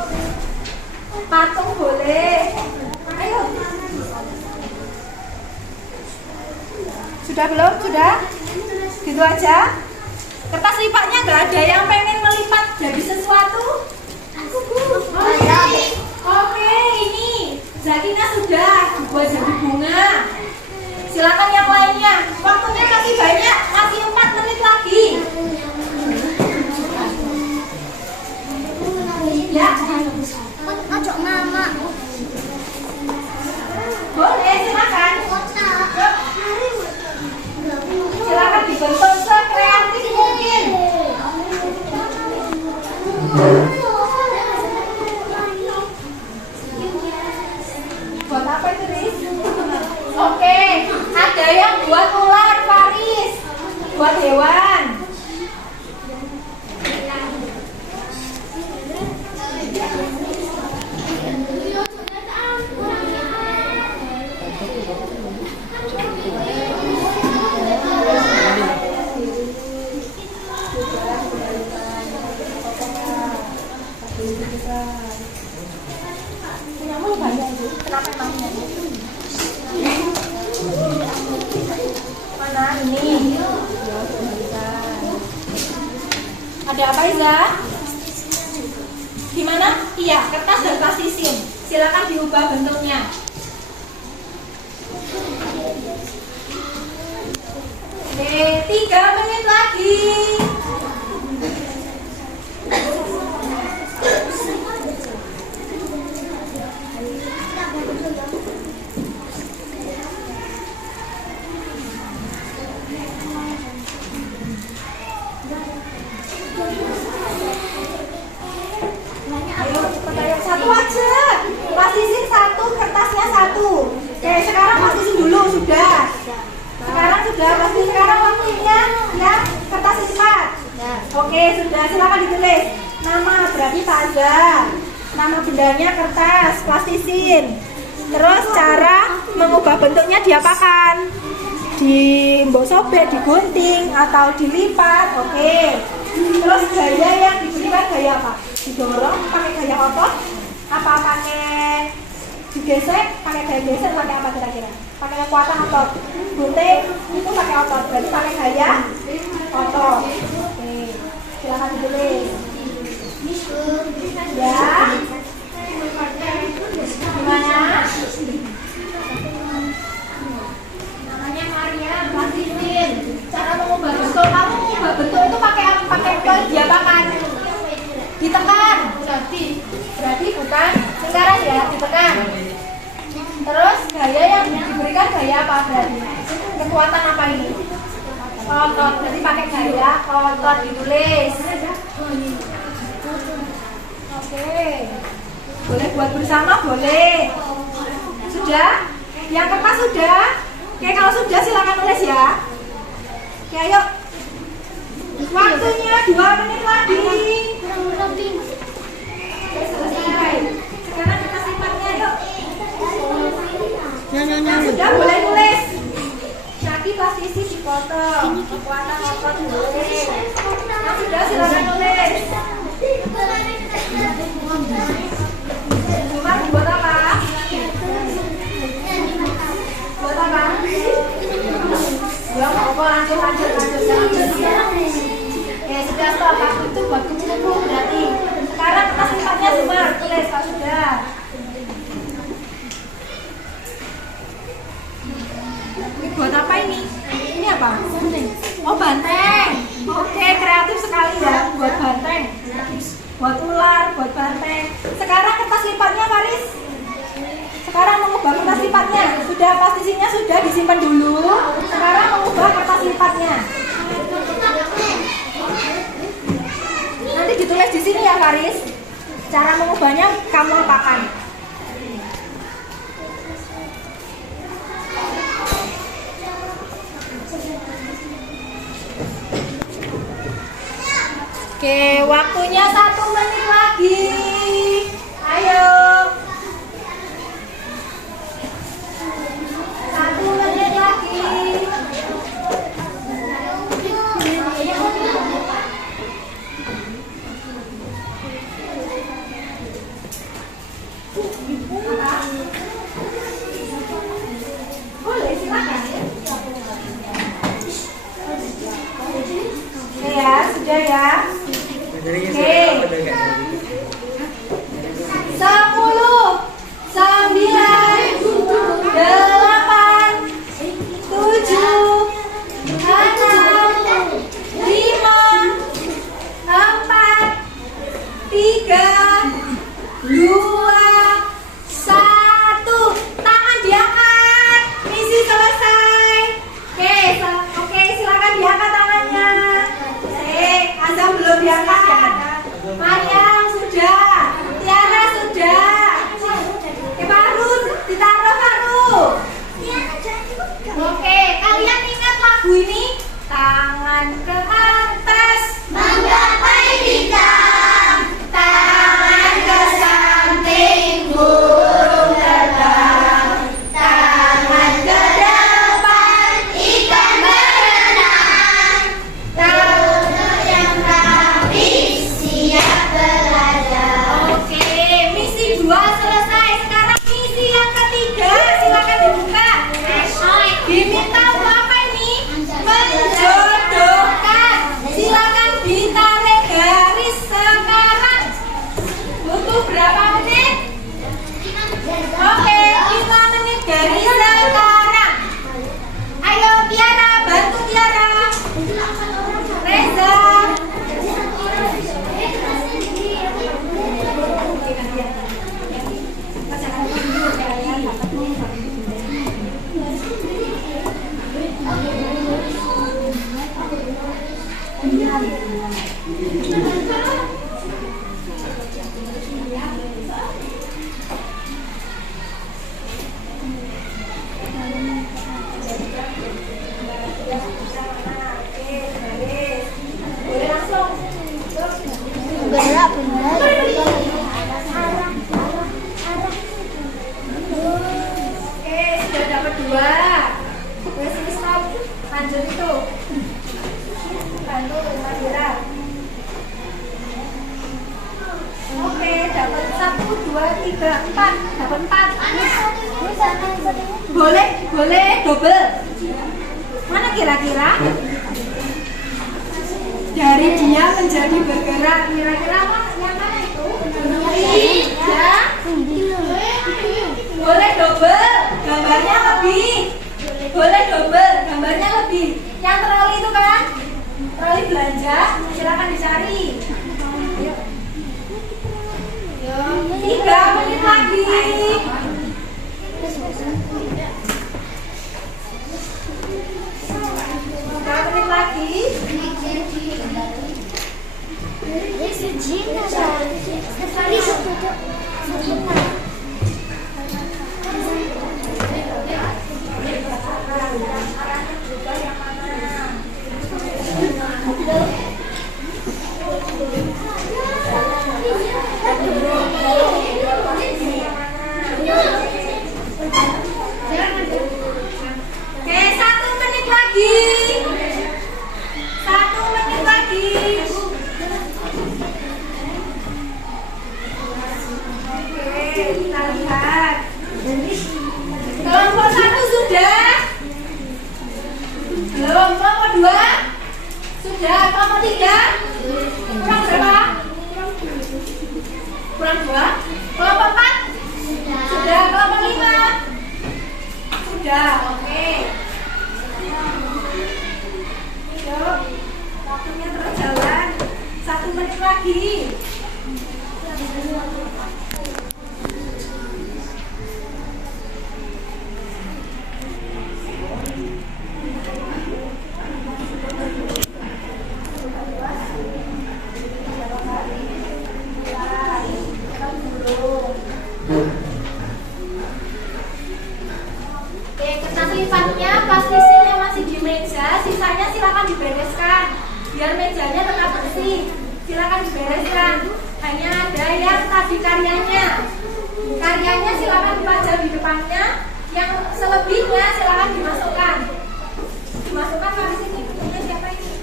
patung, boleh. Ayo. Sudah belum? Sudah? Gitu aja. Kertas lipatnya nggak ada yang pengen melipat jadi sesuatu? Oke, ini Zakina sudah dibuat jadi bunga. Silakan yang lainnya. Waktunya masih banyak, masih 4 menit lagi. Ya. Ajak mama. Boleh, silakan. Silakan dibentuk sekreatif mungkin. Buat apa itu, Riz? Oke, ada yang buat ular, Faris. Buat hewan. Kenapa emangnya? Mana ini? Ada apa, Iza? Gimana? Iya, kertas dan plastisin. Silakan diubah bentuknya. Oke, 3 menit lagi. Satu aja, plastisin 1, kertasnya 1. Oke, sekarang plastisin dulu, sudah. Sekarang sudah, pasti sekarang waktunya Oke, sudah, silakan ditulis. Nama berarti taza. Nama bendanya kertas, plastisin. Terus cara mengubah bentuknya diapakan? Mbok sobek, digunting atau dilipat. Oke. Terus gaya yang diberikan gaya apa? Didorong, pakai gaya otot, apa pakai digesek, pakai gaya gesek, pakai apa kira-kira? Pakai kekuatan otot. Gunting itu pakai otot, berarti pakai gaya otot. Oke. Silakan ditulis. Ya. Gimana? Namanya Maria Plastisin. Cara mengubah bentuk, kamu mengubah bentuk itu pakai diapakan? Ditekan. Berarti bukan lingkaran ya, ditekan. Terus gaya yang diberikan gaya apa berarti? Kekuatan apa ini? Otot. Berarti pakai gaya otot, ditulis. Oke. Boleh buat bersama, boleh. Sudah? Yang kertas sudah? Oke, kalau sudah silakan tulis ya. Oke, ayo. Waktunya 2 menit lagi. Oke, selesai. Sekarang kita simpannya, yuk. Yang sudah boleh tulis. Kaki plastis dipotong. Kekuatan otot boleh. Yang sudah silakan tulis. Cuma buat apa? Buat apa? Ya, apa lanjut. Ya sudah, stop. Aku itu buat kecilku berarti. Sekarang kita sifatnya semua tulis kalau sudah. Ini buat apa ini? Ini apa? Oh, banteng. Oke, kreatif sekali ya buat banteng. Buat ular, buat banteng. Sekarang kertas lipatnya, Faris. Sekarang mengubah kertas lipatnya. Sudah, plastisinya sudah disimpan dulu. Sekarang mengubah kertas lipatnya. Nanti ditulis di sini ya, Faris. Cara mengubahnya kamu apakan? Oke, waktunya 1 menit lagi. Ayo. 1 menit lagi. Boleh, silakan. Oke ya, sudah ya. Oke. 10, 9, 8, 7, 6, 5, 4, 3, 2, 1. Tangan diangkat. Misi selesai. Oke, silakan diangkat tangannya. Azam belum diangkat ya. kedua. Wes stop. Lanjut itu. Bantu Madira. Oke, dapat 1, 2, 3, 4. Dapat 4. Boleh double. Mana kira-kira? Dari dia menjadi bergerak. Kira-kira apa? Yang mana itu? Ya. Boleh double. Gambarnya lebih. Boleh double. Gambarnya lebih. Yang troli itu kan? Troli belanja. Silakan dicari. 3 menit lagi. 3 menit lagi. Oke, 1 menit lagi. 1 menit lagi. Oke, kita lihat. Kelompok 1 sudah. Belum. Kelompok 2 sudah. Kelompok 3 kurang berapa? Kurang 2. Kelompok 4 sudah. Kelompok 5 sudah. Oke. Yuk, waktunya terus jalan. 1 menit lagi. Lifatnya plastisin yang masih di meja, sisanya silakan dibereskan biar mejanya tetap bersih. Silakan dibereskan. Hanya ada yang tadi karyanya silakan dipajang di depannya. Yang selebihnya silakan dimasukkan ke sini. Punya siapa ini?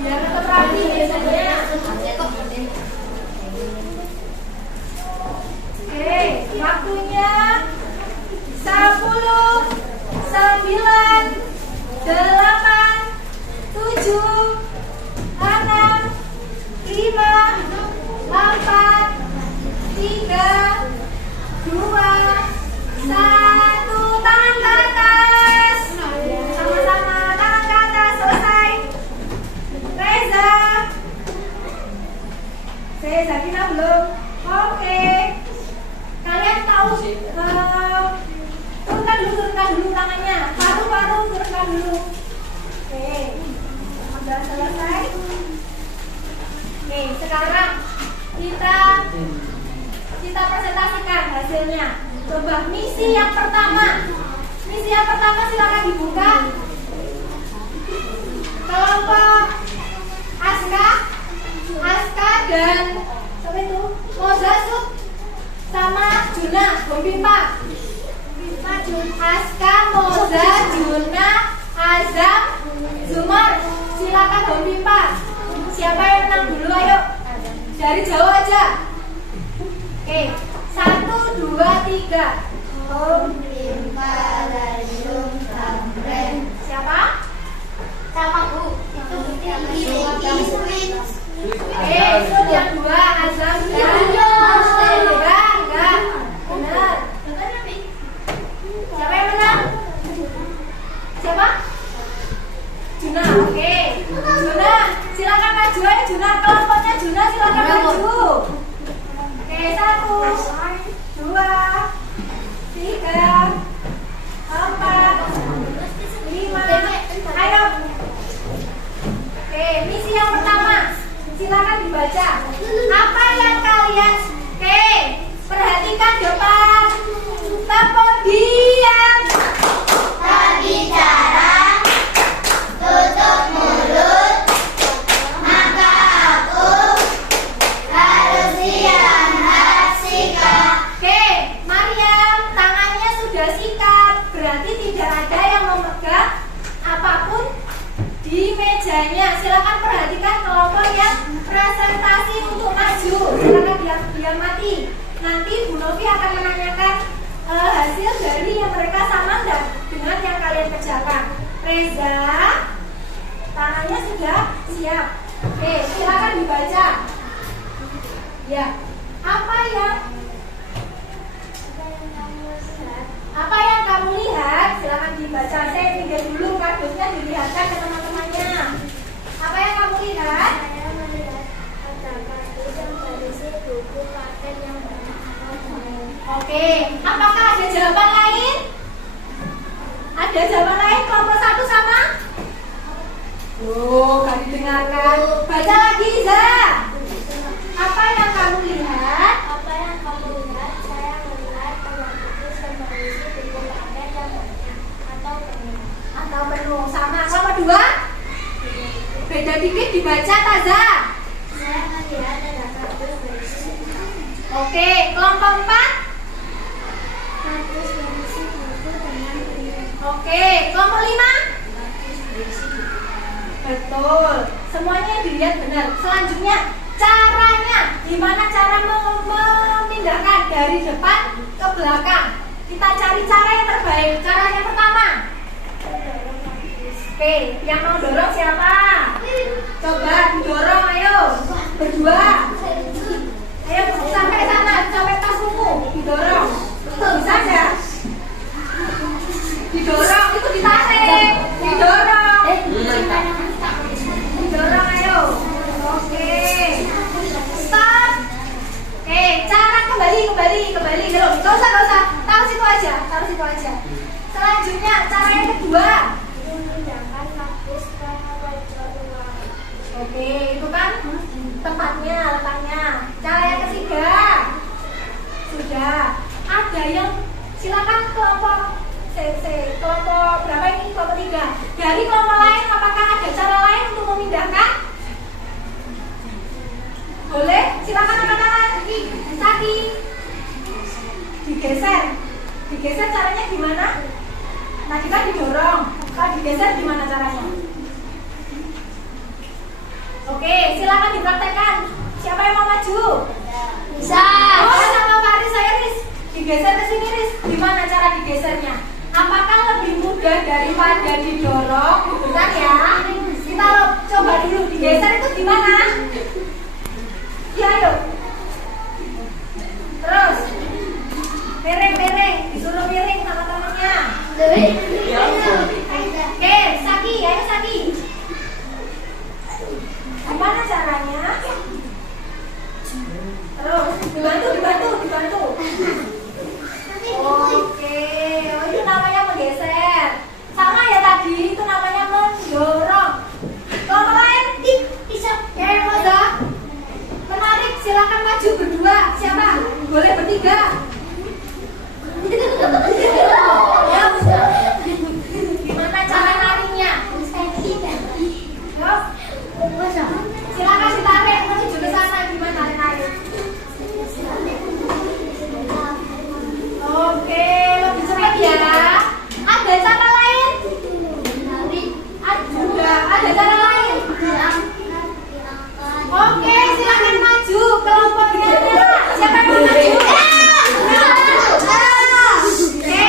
Biar tetap rapi mejanya. Oke, waktunya 10, 9, 8, 7, 6, 5, 4, 3, 2, 1. Tangan ke atas. Sama-sama tangan ke atas. Selesai. Reza. Zakina belum? Oke. Kalian tahu turunkan dulu tangannya. Paru-paru turunkan dulu. Oke. Sudah selesai. Oke, sekarang kita presentasikan hasilnya. Coba misi yang pertama. Misi yang pertama silakan dibuka. Kelompok Aska dan siapa itu? Mozasuk sama Juna, Bombimpa. Aska, Moza, Juna, Azam, Zumar. Silakan Bombimpa. Siapa yang menang dulu? Ayo. Dari jauh aja. Oke. 1, 2, 3. Bombimpa Layung Tamren. Siapa? Sama Bu. Itu Iswin. Itu yang 2. Azam dan enggak. Benar. Siapa yang menang? Siapa? Juna. Oke. Juna, silakan maju aja Juna. Kelompoknya Juna silakan maju. Oke, 1, 2, 3, 4, 5. Ayo. Oke, misi yang pertama. Silakan dibaca. Apa yang kalian cermati. Nanti Bu Novi akan menanyakan hasil dari yang mereka sama enggak dengan yang kalian kerjakan. Reza, tangannya sudah siap. Oke, silakan dibaca. Ya, apa yang kamu lihat? Silakan dibaca. Saya pindah dulu kardusnya dilihatkan ke teman-temannya. Apa yang kamu lihat? Saya melihat ada kardus yang berisi buku paket yang banyak. Oke, apakah ada jawaban lain? Ada jawaban lain kelompok 1 sama? Gak didengarkan. Baca lagi, Za. Apa yang kamu lihat? Apa yang kamu lihat? Saya melihat ada kardus yang berisi buku paket yang banyak Atau penuh. Sama. Kelompok 2? Beda dikit dibaca, Taza. Saya melihat ada kardus berisi Oke, kelompok 4? kardus berisi buku dengan piring. Oke, kelompok 5? Betul. Semuanya dilihat benar. Selanjutnya, caranya. Gimana cara memindahkan dari depan ke belakang? Kita cari cara yang terbaik. Cara yang pertama. Oke, yang mau dorong siapa? Coba didorong, ayo. Berdua. Ayo sampai sana, sampai tas buku. Didorong. Bisa ya? Didorong, itu ditarik. Didorong. Didorong, ayo. Oke. Stop. Oke, cara kembali. Belum. Gak usah. Taruh situ aja. Selanjutnya, cara yang kedua. Memindahkan kardus ke pojok ruang. Oke, itu kan tempatnya, letaknya. Cara yang ketiga. Sudah. Ada yang silakan kelompok kelompok berapa ini? Kelompok 3. Dari kelompok lain, apakah ada cara lain untuk memindahkan? Boleh? Silakan anak-anak. Saki. Digeser caranya gimana? Nah, kita didorong. Kalau digeser gimana caranya? Oke, silakan dipraktekkan. Siapa yang mau maju? Bisa. Oh, sama Faris, saya Riz. Digeser ke sini, Riz. Gimana cara digesernya? Apakah lebih mudah daripada didorong? Bentar ya. Kita coba dulu. Digeser itu gimana? Ya, ayo. Terus. Miring. Disuruh miring sama temannya. Oke, Saki. Ayo, Saki. Gimana caranya? Terus, dibantu. Oke, itu namanya menggeser. Sama ya tadi, itu namanya mendorong. Kelompok lain, bisa. Ya, Moza. Menarik, silakan maju berdua. Siapa? Boleh bertiga. Ya, gimana cara larinya? Yuk. Silakan ditarik menuju ke sana. Gimana narik? Oke, lebih cepat ya. Ada cara lain? Ada cara lain? Oke, silakan maju kelompok dengan merah. Siapa yang mau maju? Oke,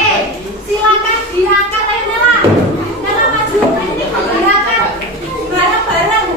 silakan diangkat ayo Nela. Nela maju. Diangkat bareng-bareng.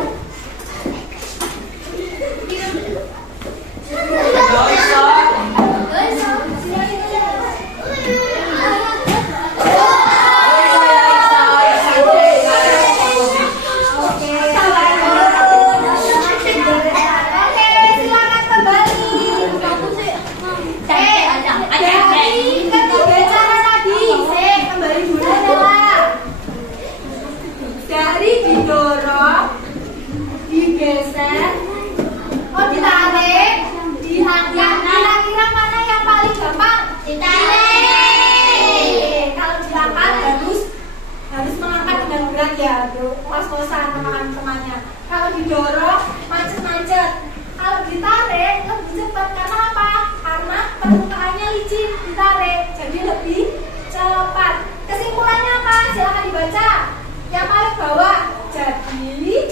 Pas-pasan sama temannya. Kalau didorong macet-macet. Kalau ditarik lebih cepat. Karena apa? Karena permukaannya licin, ditarik jadi lebih cepat. Kesimpulannya apa? Silakan dibaca. Yang paling bawah. Jadi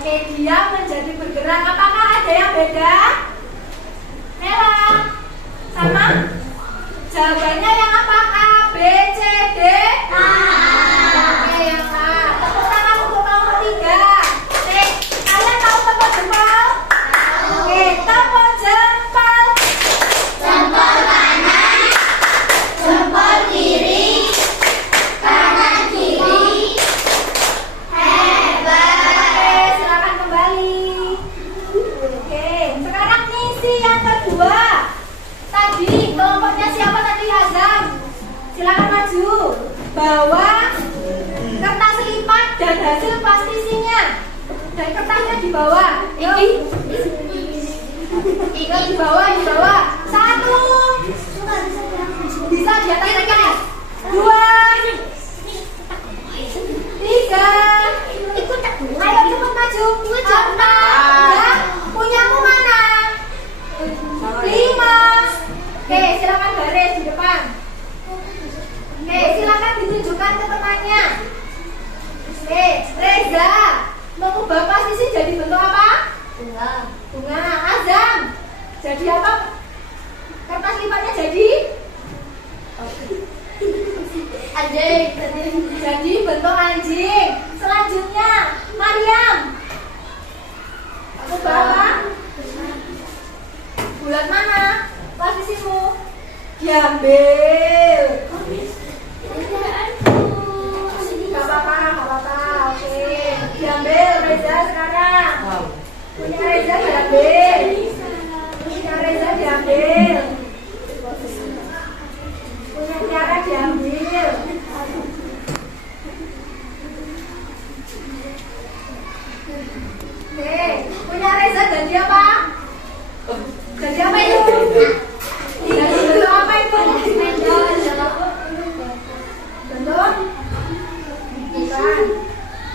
Oke, dia menjadi bergerak. Apakah ada yang beda? Nela, sama? Jawabannya yang apa? A, B, C, D? A. Oke, yang A. Tepuk tangan untuk nomor 3. Oke, kalian tahu tepuk jempol? Oke, tepuk jempol. Jempol kanan, jempol kiri, kanan kiri. Hebat. Oke, silakan kembali. Oke, sekarang misi yang kedua. Tadi kelompoknya siapa tadi, Azam? Silakan maju. Bawa kertas lipat dan hasil plastisinya. Dan kertasnya di bawah. Yuk. Di bawah, di bawah. 1. Bisa di atas kertas. 2. 3. Ayo cepat maju. 4. Ya, punyamu mana? 5. Oke, silakan baris di depan. Oke, silakan ditunjukkan ke temannya. Oke, Reza, mengubah posisi jadi bentuk apa? Bunga. Bunga. Azam, jadi apa? Kertas lipatnya jadi? Anjing. Jadi bentuk anjing. Selanjutnya, Mariam. Mengubah apa? Bulat mana? Posisimu. Diambil. Gak apa-apa, gak apa-apa. Oke. Diambil Reza sekarang. Punya Reza diambil. Punya Reza diambil. Punya Tiara diambil. Oke. Punya Reza jadi apa? Jadi apa itu? Jadi bentuk apa itu? Bentuk? Bukan.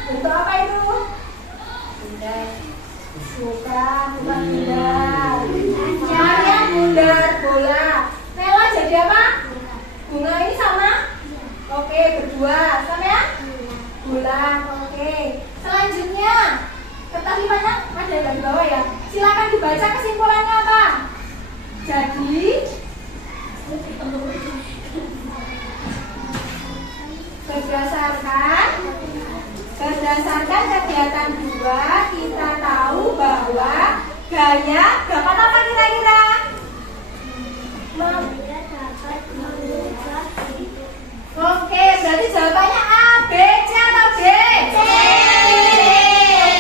Bentuk apa itu? Bukan bundar. Mariam bundar bola. Nela jadi apa? Bunga ini sama? Oke, berdua. Sama ya? Bulan. Oke. Selanjutnya, kertas lipatnya ada yang di bawah ya. Silakan dibaca kesimpulannya apa? Jadi berdasarkan kegiatan 2 kita tahu bahwa gaya dapat apa kira-kira? Oke, berarti jawabannya A, B, C atau D? C.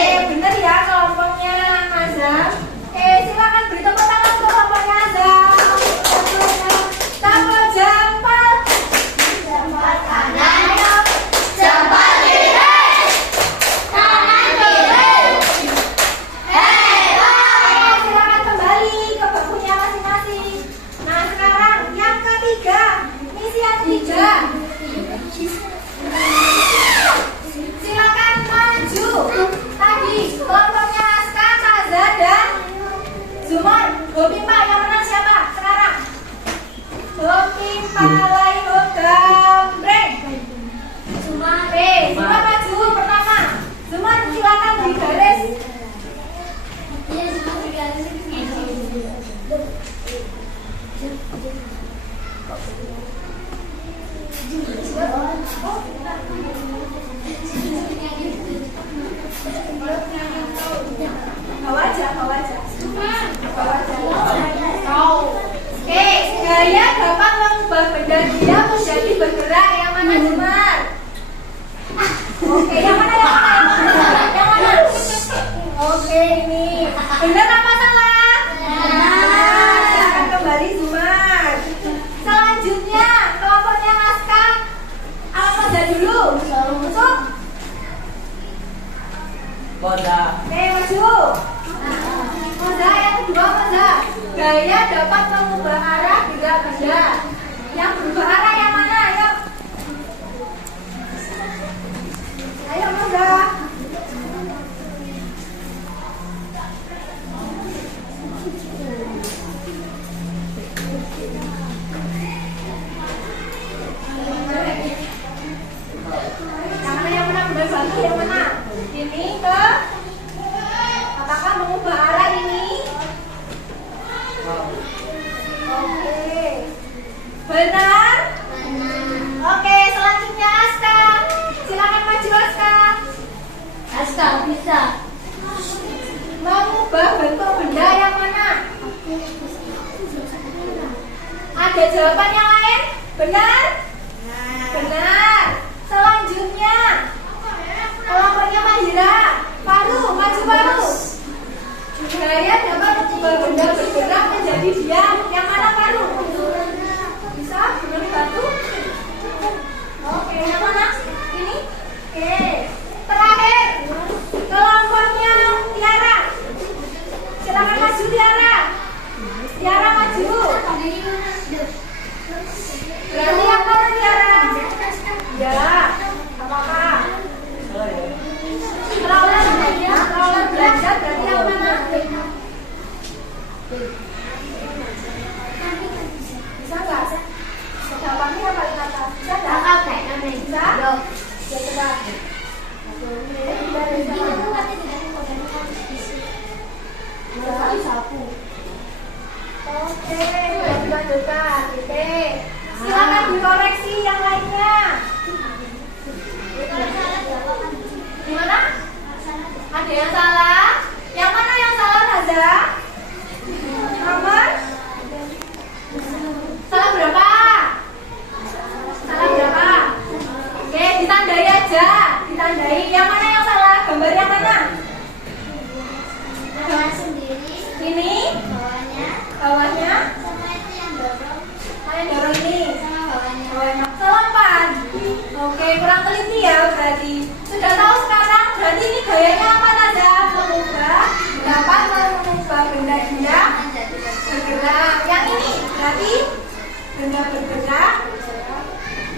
Oke, bener ya kelompoknya Azam. Oke, silakan beri tepuk tangan untuk kelompoknya Azam. Tepuk jempol. Jempol kanan, jempol kiri, kanan kiri. Hebat. Silakan kembali ke bukunya masing-masing. Nah, sekarang yang ketiga, misi yang ketiga. Silakan maju. Tadi kelompoknya Aska, Kaza, dan Zumar. Gopimpa yang menang siapa sekarang? Gopimpa Layo Gambreng. Zumar. Zumar maju pertama. Zumar silakan di garis. Bawa aja. Oke, gaya dapat mengubah benda dia menjadi bergerak. Yang mana Zumar? Oke, yang mana? Yang mana? Oke, ini benar apa salah? Benar. Silakan kembali Zumar. Selanjutnya kelompoknya Aska. Apa dulu? Masuk. Moza. Oke, maju. Moza yang kedua, Moza. Gaya dapat mengubah arah gerak benda. Yang berubah arah yang mana? Ayo. Ayo, Moza. Yang mana benar bantu yang mana? Ini ke Ada jawaban yang lain? Benar? Benar. Selanjutnya kelompoknya Mahira. Paru, maju Paru. Gaya dapat mengubah benda bergerak menjadi diam. Yang mana Paru? Bisa? Benar batu? Oke, yang mana? Ini? Oke. Terakhir, kelompoknya Tiara. Silakan maju Tiara. Tiara maju. Berarti yang mana Tiara? Ya. Apakah? Stroller belajar berarti yang mana? Bisa nggak? Gampangnya apa kata? Bisa nggak? Bisa? Ya coba. Sapu. Oke, dilanjutkan. Silakan dikoreksi yang lainnya. Gimana? Ada yang salah? Yang mana yang salah, Naza? Nomor? Salah berapa? Salah berapa? Oke, ditandai aja. Ditandai. Yang mana yang salah? Gambar yang mana? Ini? Bawahnya? Yang dorong ini? Selompat. Oke, kurang teliti ya berarti. Sudah tahu sekarang berarti ini gayanya apa Naza? Dapat mengubah benda dia bergerak. Yang ini berarti benda bergerak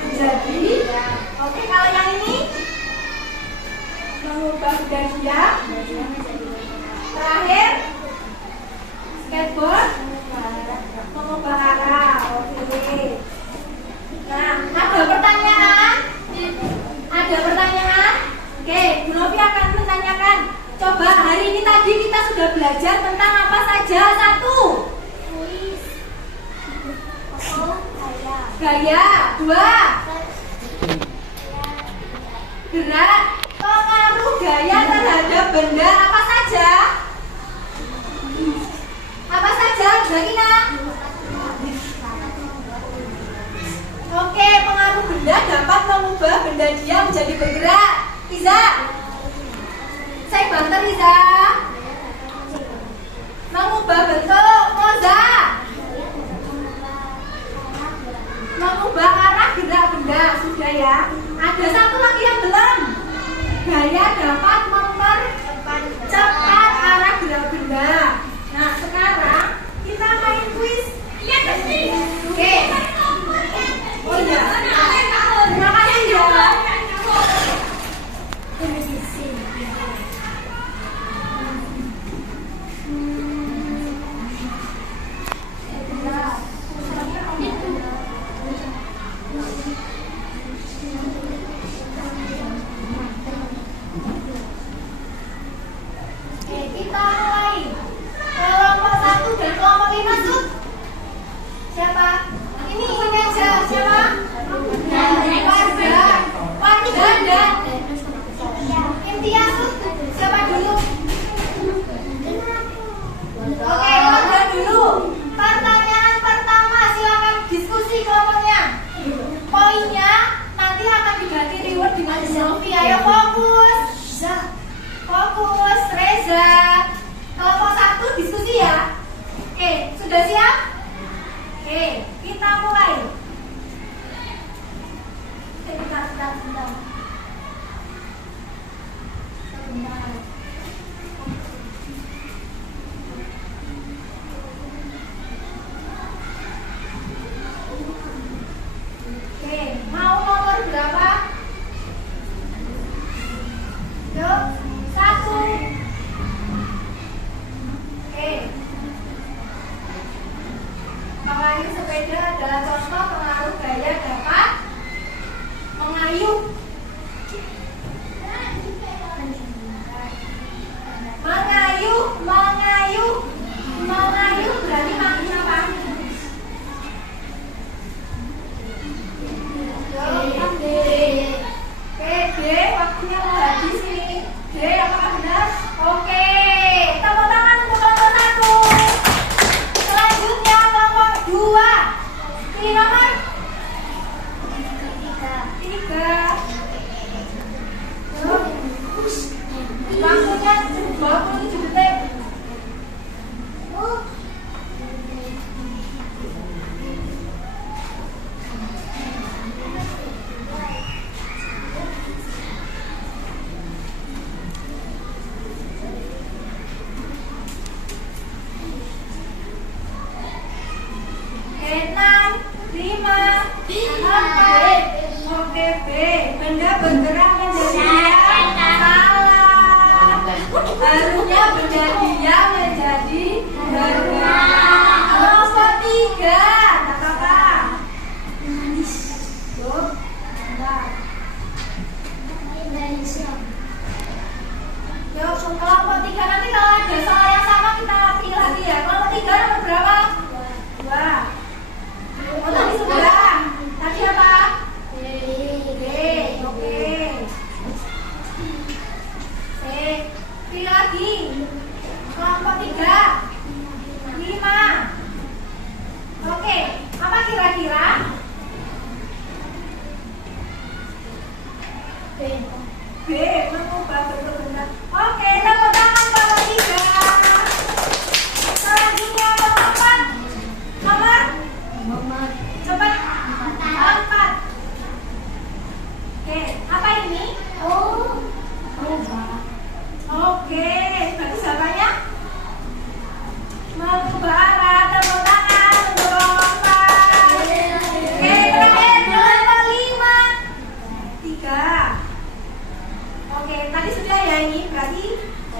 menjadi. Oke, kalau yang ini mengubah benda dia. Terakhir skateboard mengubah arah. Oke. Nah, ada pertanyaan? Ada pertanyaan? Oke, Bu Novi akan menanyakan. Coba hari ini tadi kita sudah belajar tentang apa saja? 1. Gaya. 2. Gerak. Pengaruh gaya terhadap benda apa saja? Apa saja, Zakina? Oke, pengaruh benda dapat mengubah benda dia menjadi bergerak. Iza, saya banter Iza. Mengubah bentuk. Moza, mengubah arah gerak benda. Sudah ya. Ada satu lagi yang belum. Gaya dapat mempercepat arah gerak benda. Nah, sekarang kita main kuis. Iya, pasti. Oke. Oh iya. Terima kasih ya. Oke, kita mulai. Kelompok 1 dan kelompok 5 masuk. Siapa? Ini aja. Siapa? Warga dan Imtiaz. Siapa dulu? Oke, warga dulu. Pertanyaan pertama, silakan diskusi kelompoknya. Poinnya nanti akan diganti reward dengan selfie. Ayo fokus. Fokus, Reza. Kelompok 1 diskusi ya. Oke, sudah siap? Oke, kita mulai. Sebentar. Oke, mau nomor berapa? Yuk, 1. Oke. Mengayuh sepeda adalah contoh pengaruh gaya dapat mengayuh Benda bergerak menjadi diam. Salah. Harusnya benda diam menjadi bergerak. Kelompok 3. Kata-kata. Tuh. Bentar. Yuk, kelompok 3 nanti kalau ada soal yang sama kita latih lagi ya. Kelompok 3 nomor berapa? 2. Oh, tadi sudah. Tadi apa? Oke. Pilih lagi. Kelompok 3. 5. Oke. Apa kira-kira? B. Mengubah bentuk benda. Oke, tepuk tangan kelompok 3. Selanjutnya kelompok 4. Nomor cepat 4. Oke, apa ini? Oke, bagus jawabannya. Mengubah arah. Tepuk tangan untuk kelompok 4. Oke, terakhir kelompok 5. 3. Oke, tadi sudah ya ini. Berarti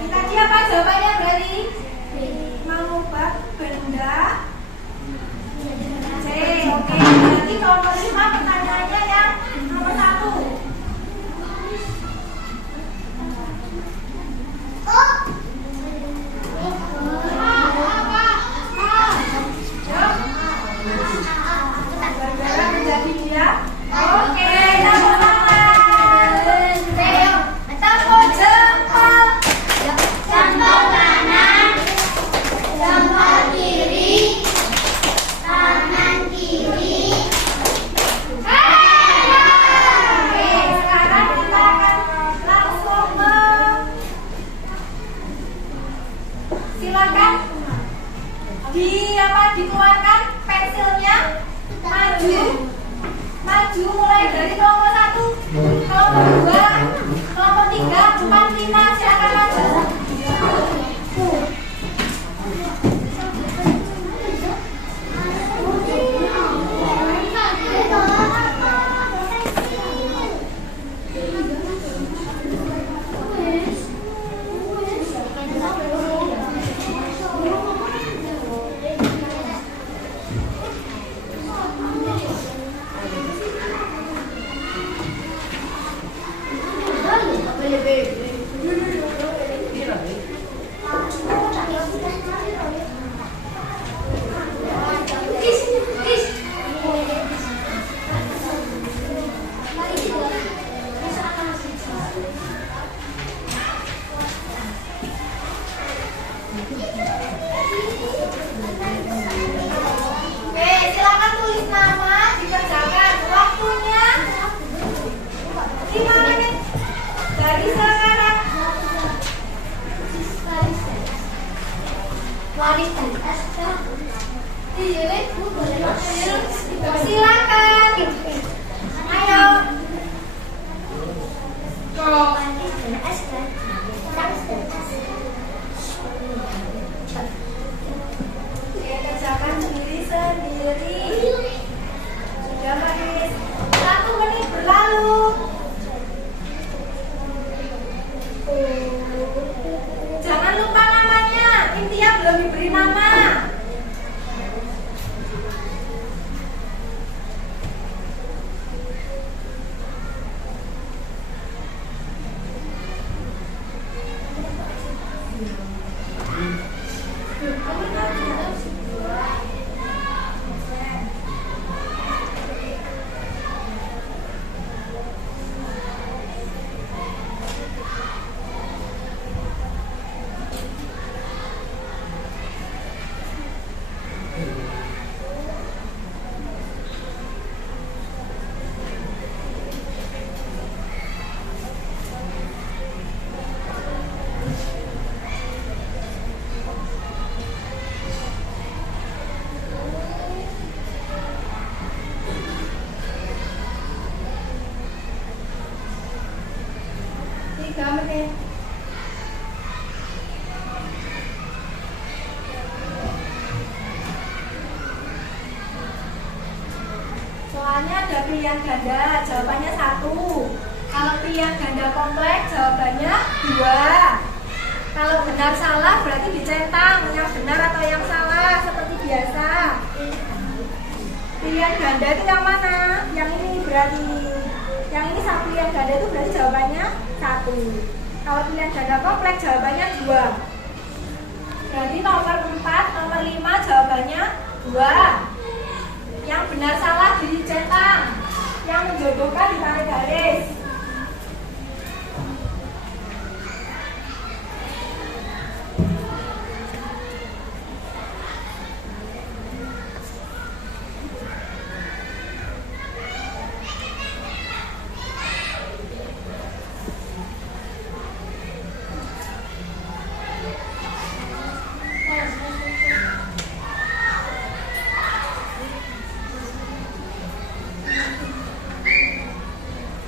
tadi apa jawabannya berarti? Mengubah benda. C. Oke, berarti kelompok 5 pertanyaannya yang nomor 1. Bergerak menjadi diam. Oke, tepuk tangan. Tepuk jempol. Jempol kanan, jempol kiri, tangan kiri. Oke, sekarang kita akan langsung silakan dikeluarkan pensilnya, maju mulai dari kelompok 1, kelompok 2, kelompok 3, 4, 5, silakan maju. Oke, silakan tulis nama, dikerjakan. Waktunya 5 menit dari sekarang. Silakan. Ayo. Oke, kerjakan sendiri-sendiri. Sudah habis 1 menit berlalu. Jangan lupa namanya. Intinya belum diberi nama. Soalnya ada pilihan ganda, jawabannya 1. Kalau pilihan ganda kompleks jawabannya 2. Kalau benar salah berarti dicentang yang benar atau yang salah seperti biasa. Pilihan ganda itu yang mana? Yang ini berarti. Yang ini satu pilihan ganda itu berarti jawabannya 1. Kalau pilihan ganda kompleks jawabannya 2. Berarti nomor 4, nomor 5 jawabannya 2. Yang benar salah dicentang. Yang menjodohkan ditarik garis.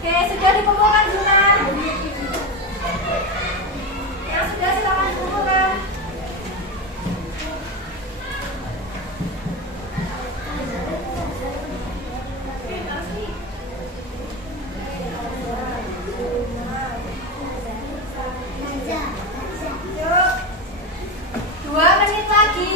Oke, sudah dikumpulkan Junan. Yang sudah silakan dikumpulkan. Yuk, 2 menit lagi.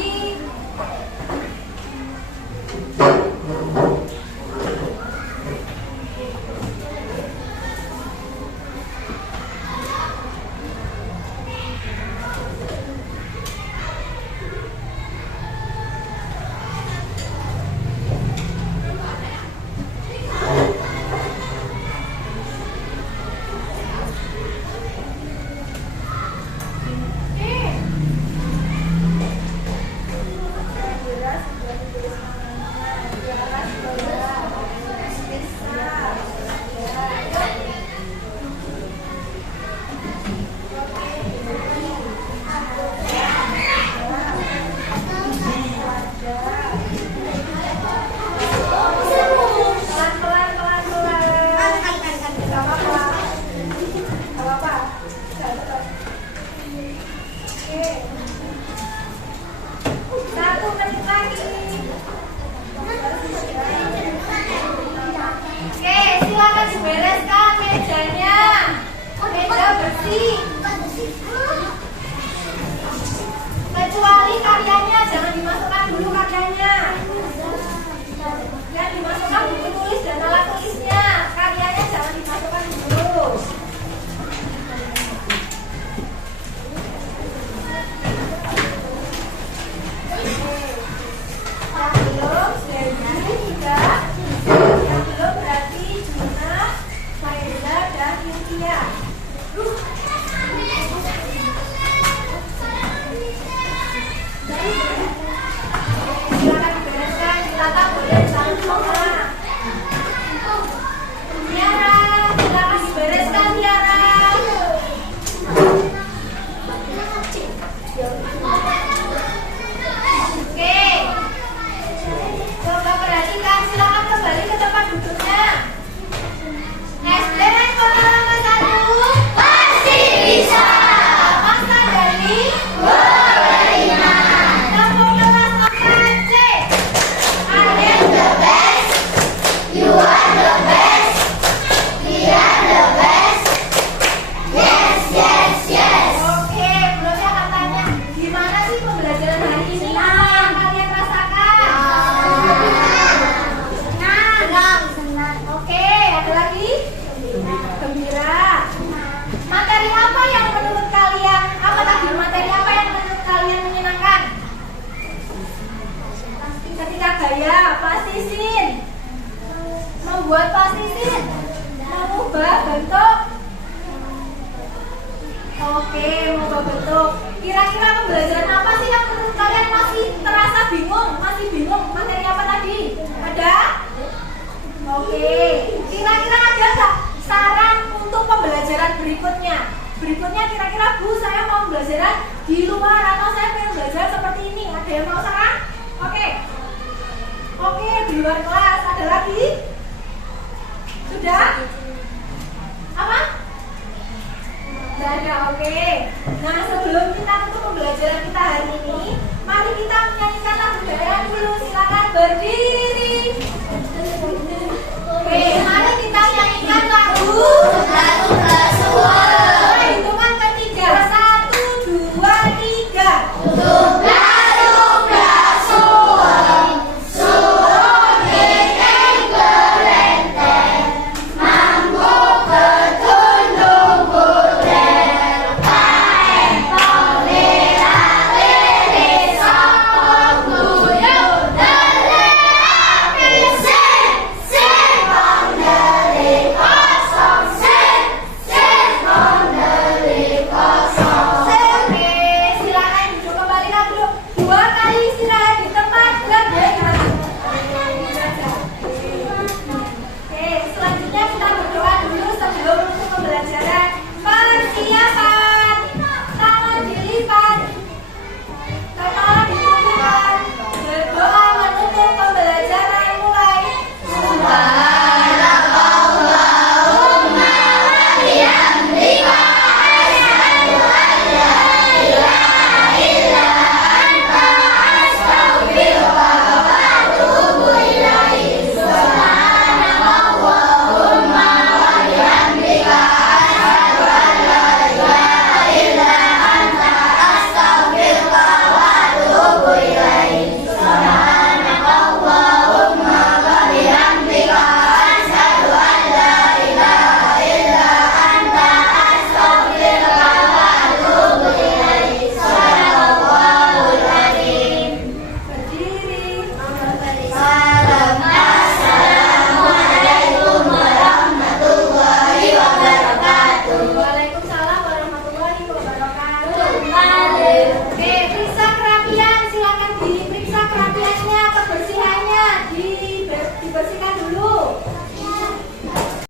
Kecuali karyanya jangan dimasukkan dulu karyanya. Dan dimasukkan buku tulis dan alat tulisnya. Karyanya jangan dimasukkan dulu. Yang belum Dewi tidak. Yang belum berarti Juna, Faida dan Cynthia. Silakan dibereskan, silakan boleh saling semua. Tiara, silakan dibereskan Tiara. Oke, coba perhatikan, silakan kembali ke tempat duduknya. SD Kota 1 Pasti bisa. Masa dari You are the best. We are the best. Yes, yes, yes. Oke, belum ya katanya. Gimana sih pembelajaran hari ini? Apa yang kalian rasakan? Senang. Oke, ada lagi? Gembira. Materi apa yang menurut kalian? Apa tadi materi apa yang menurut kalian menyenangkan? Ketika gaya plastisin, membuat plastisin, mengubah bentuk. Oke, mengubah bentuk. Kira-kira pembelajaran apa sih yang menurut kalian masih terasa bingung? Masih bingung materi apa tadi? Ada? Oke, kira-kira ada nggak saran untuk pembelajaran berikutnya? Berikutnya kira-kira Bu, saya mau pembelajaran di luar atau saya pengen belajar seperti ini. Ada yang mau saran? Oke. Oke, di luar kelas. Ada lagi? Sudah? Apa? Tidak ada, oke. Nah, sebelum kita tutup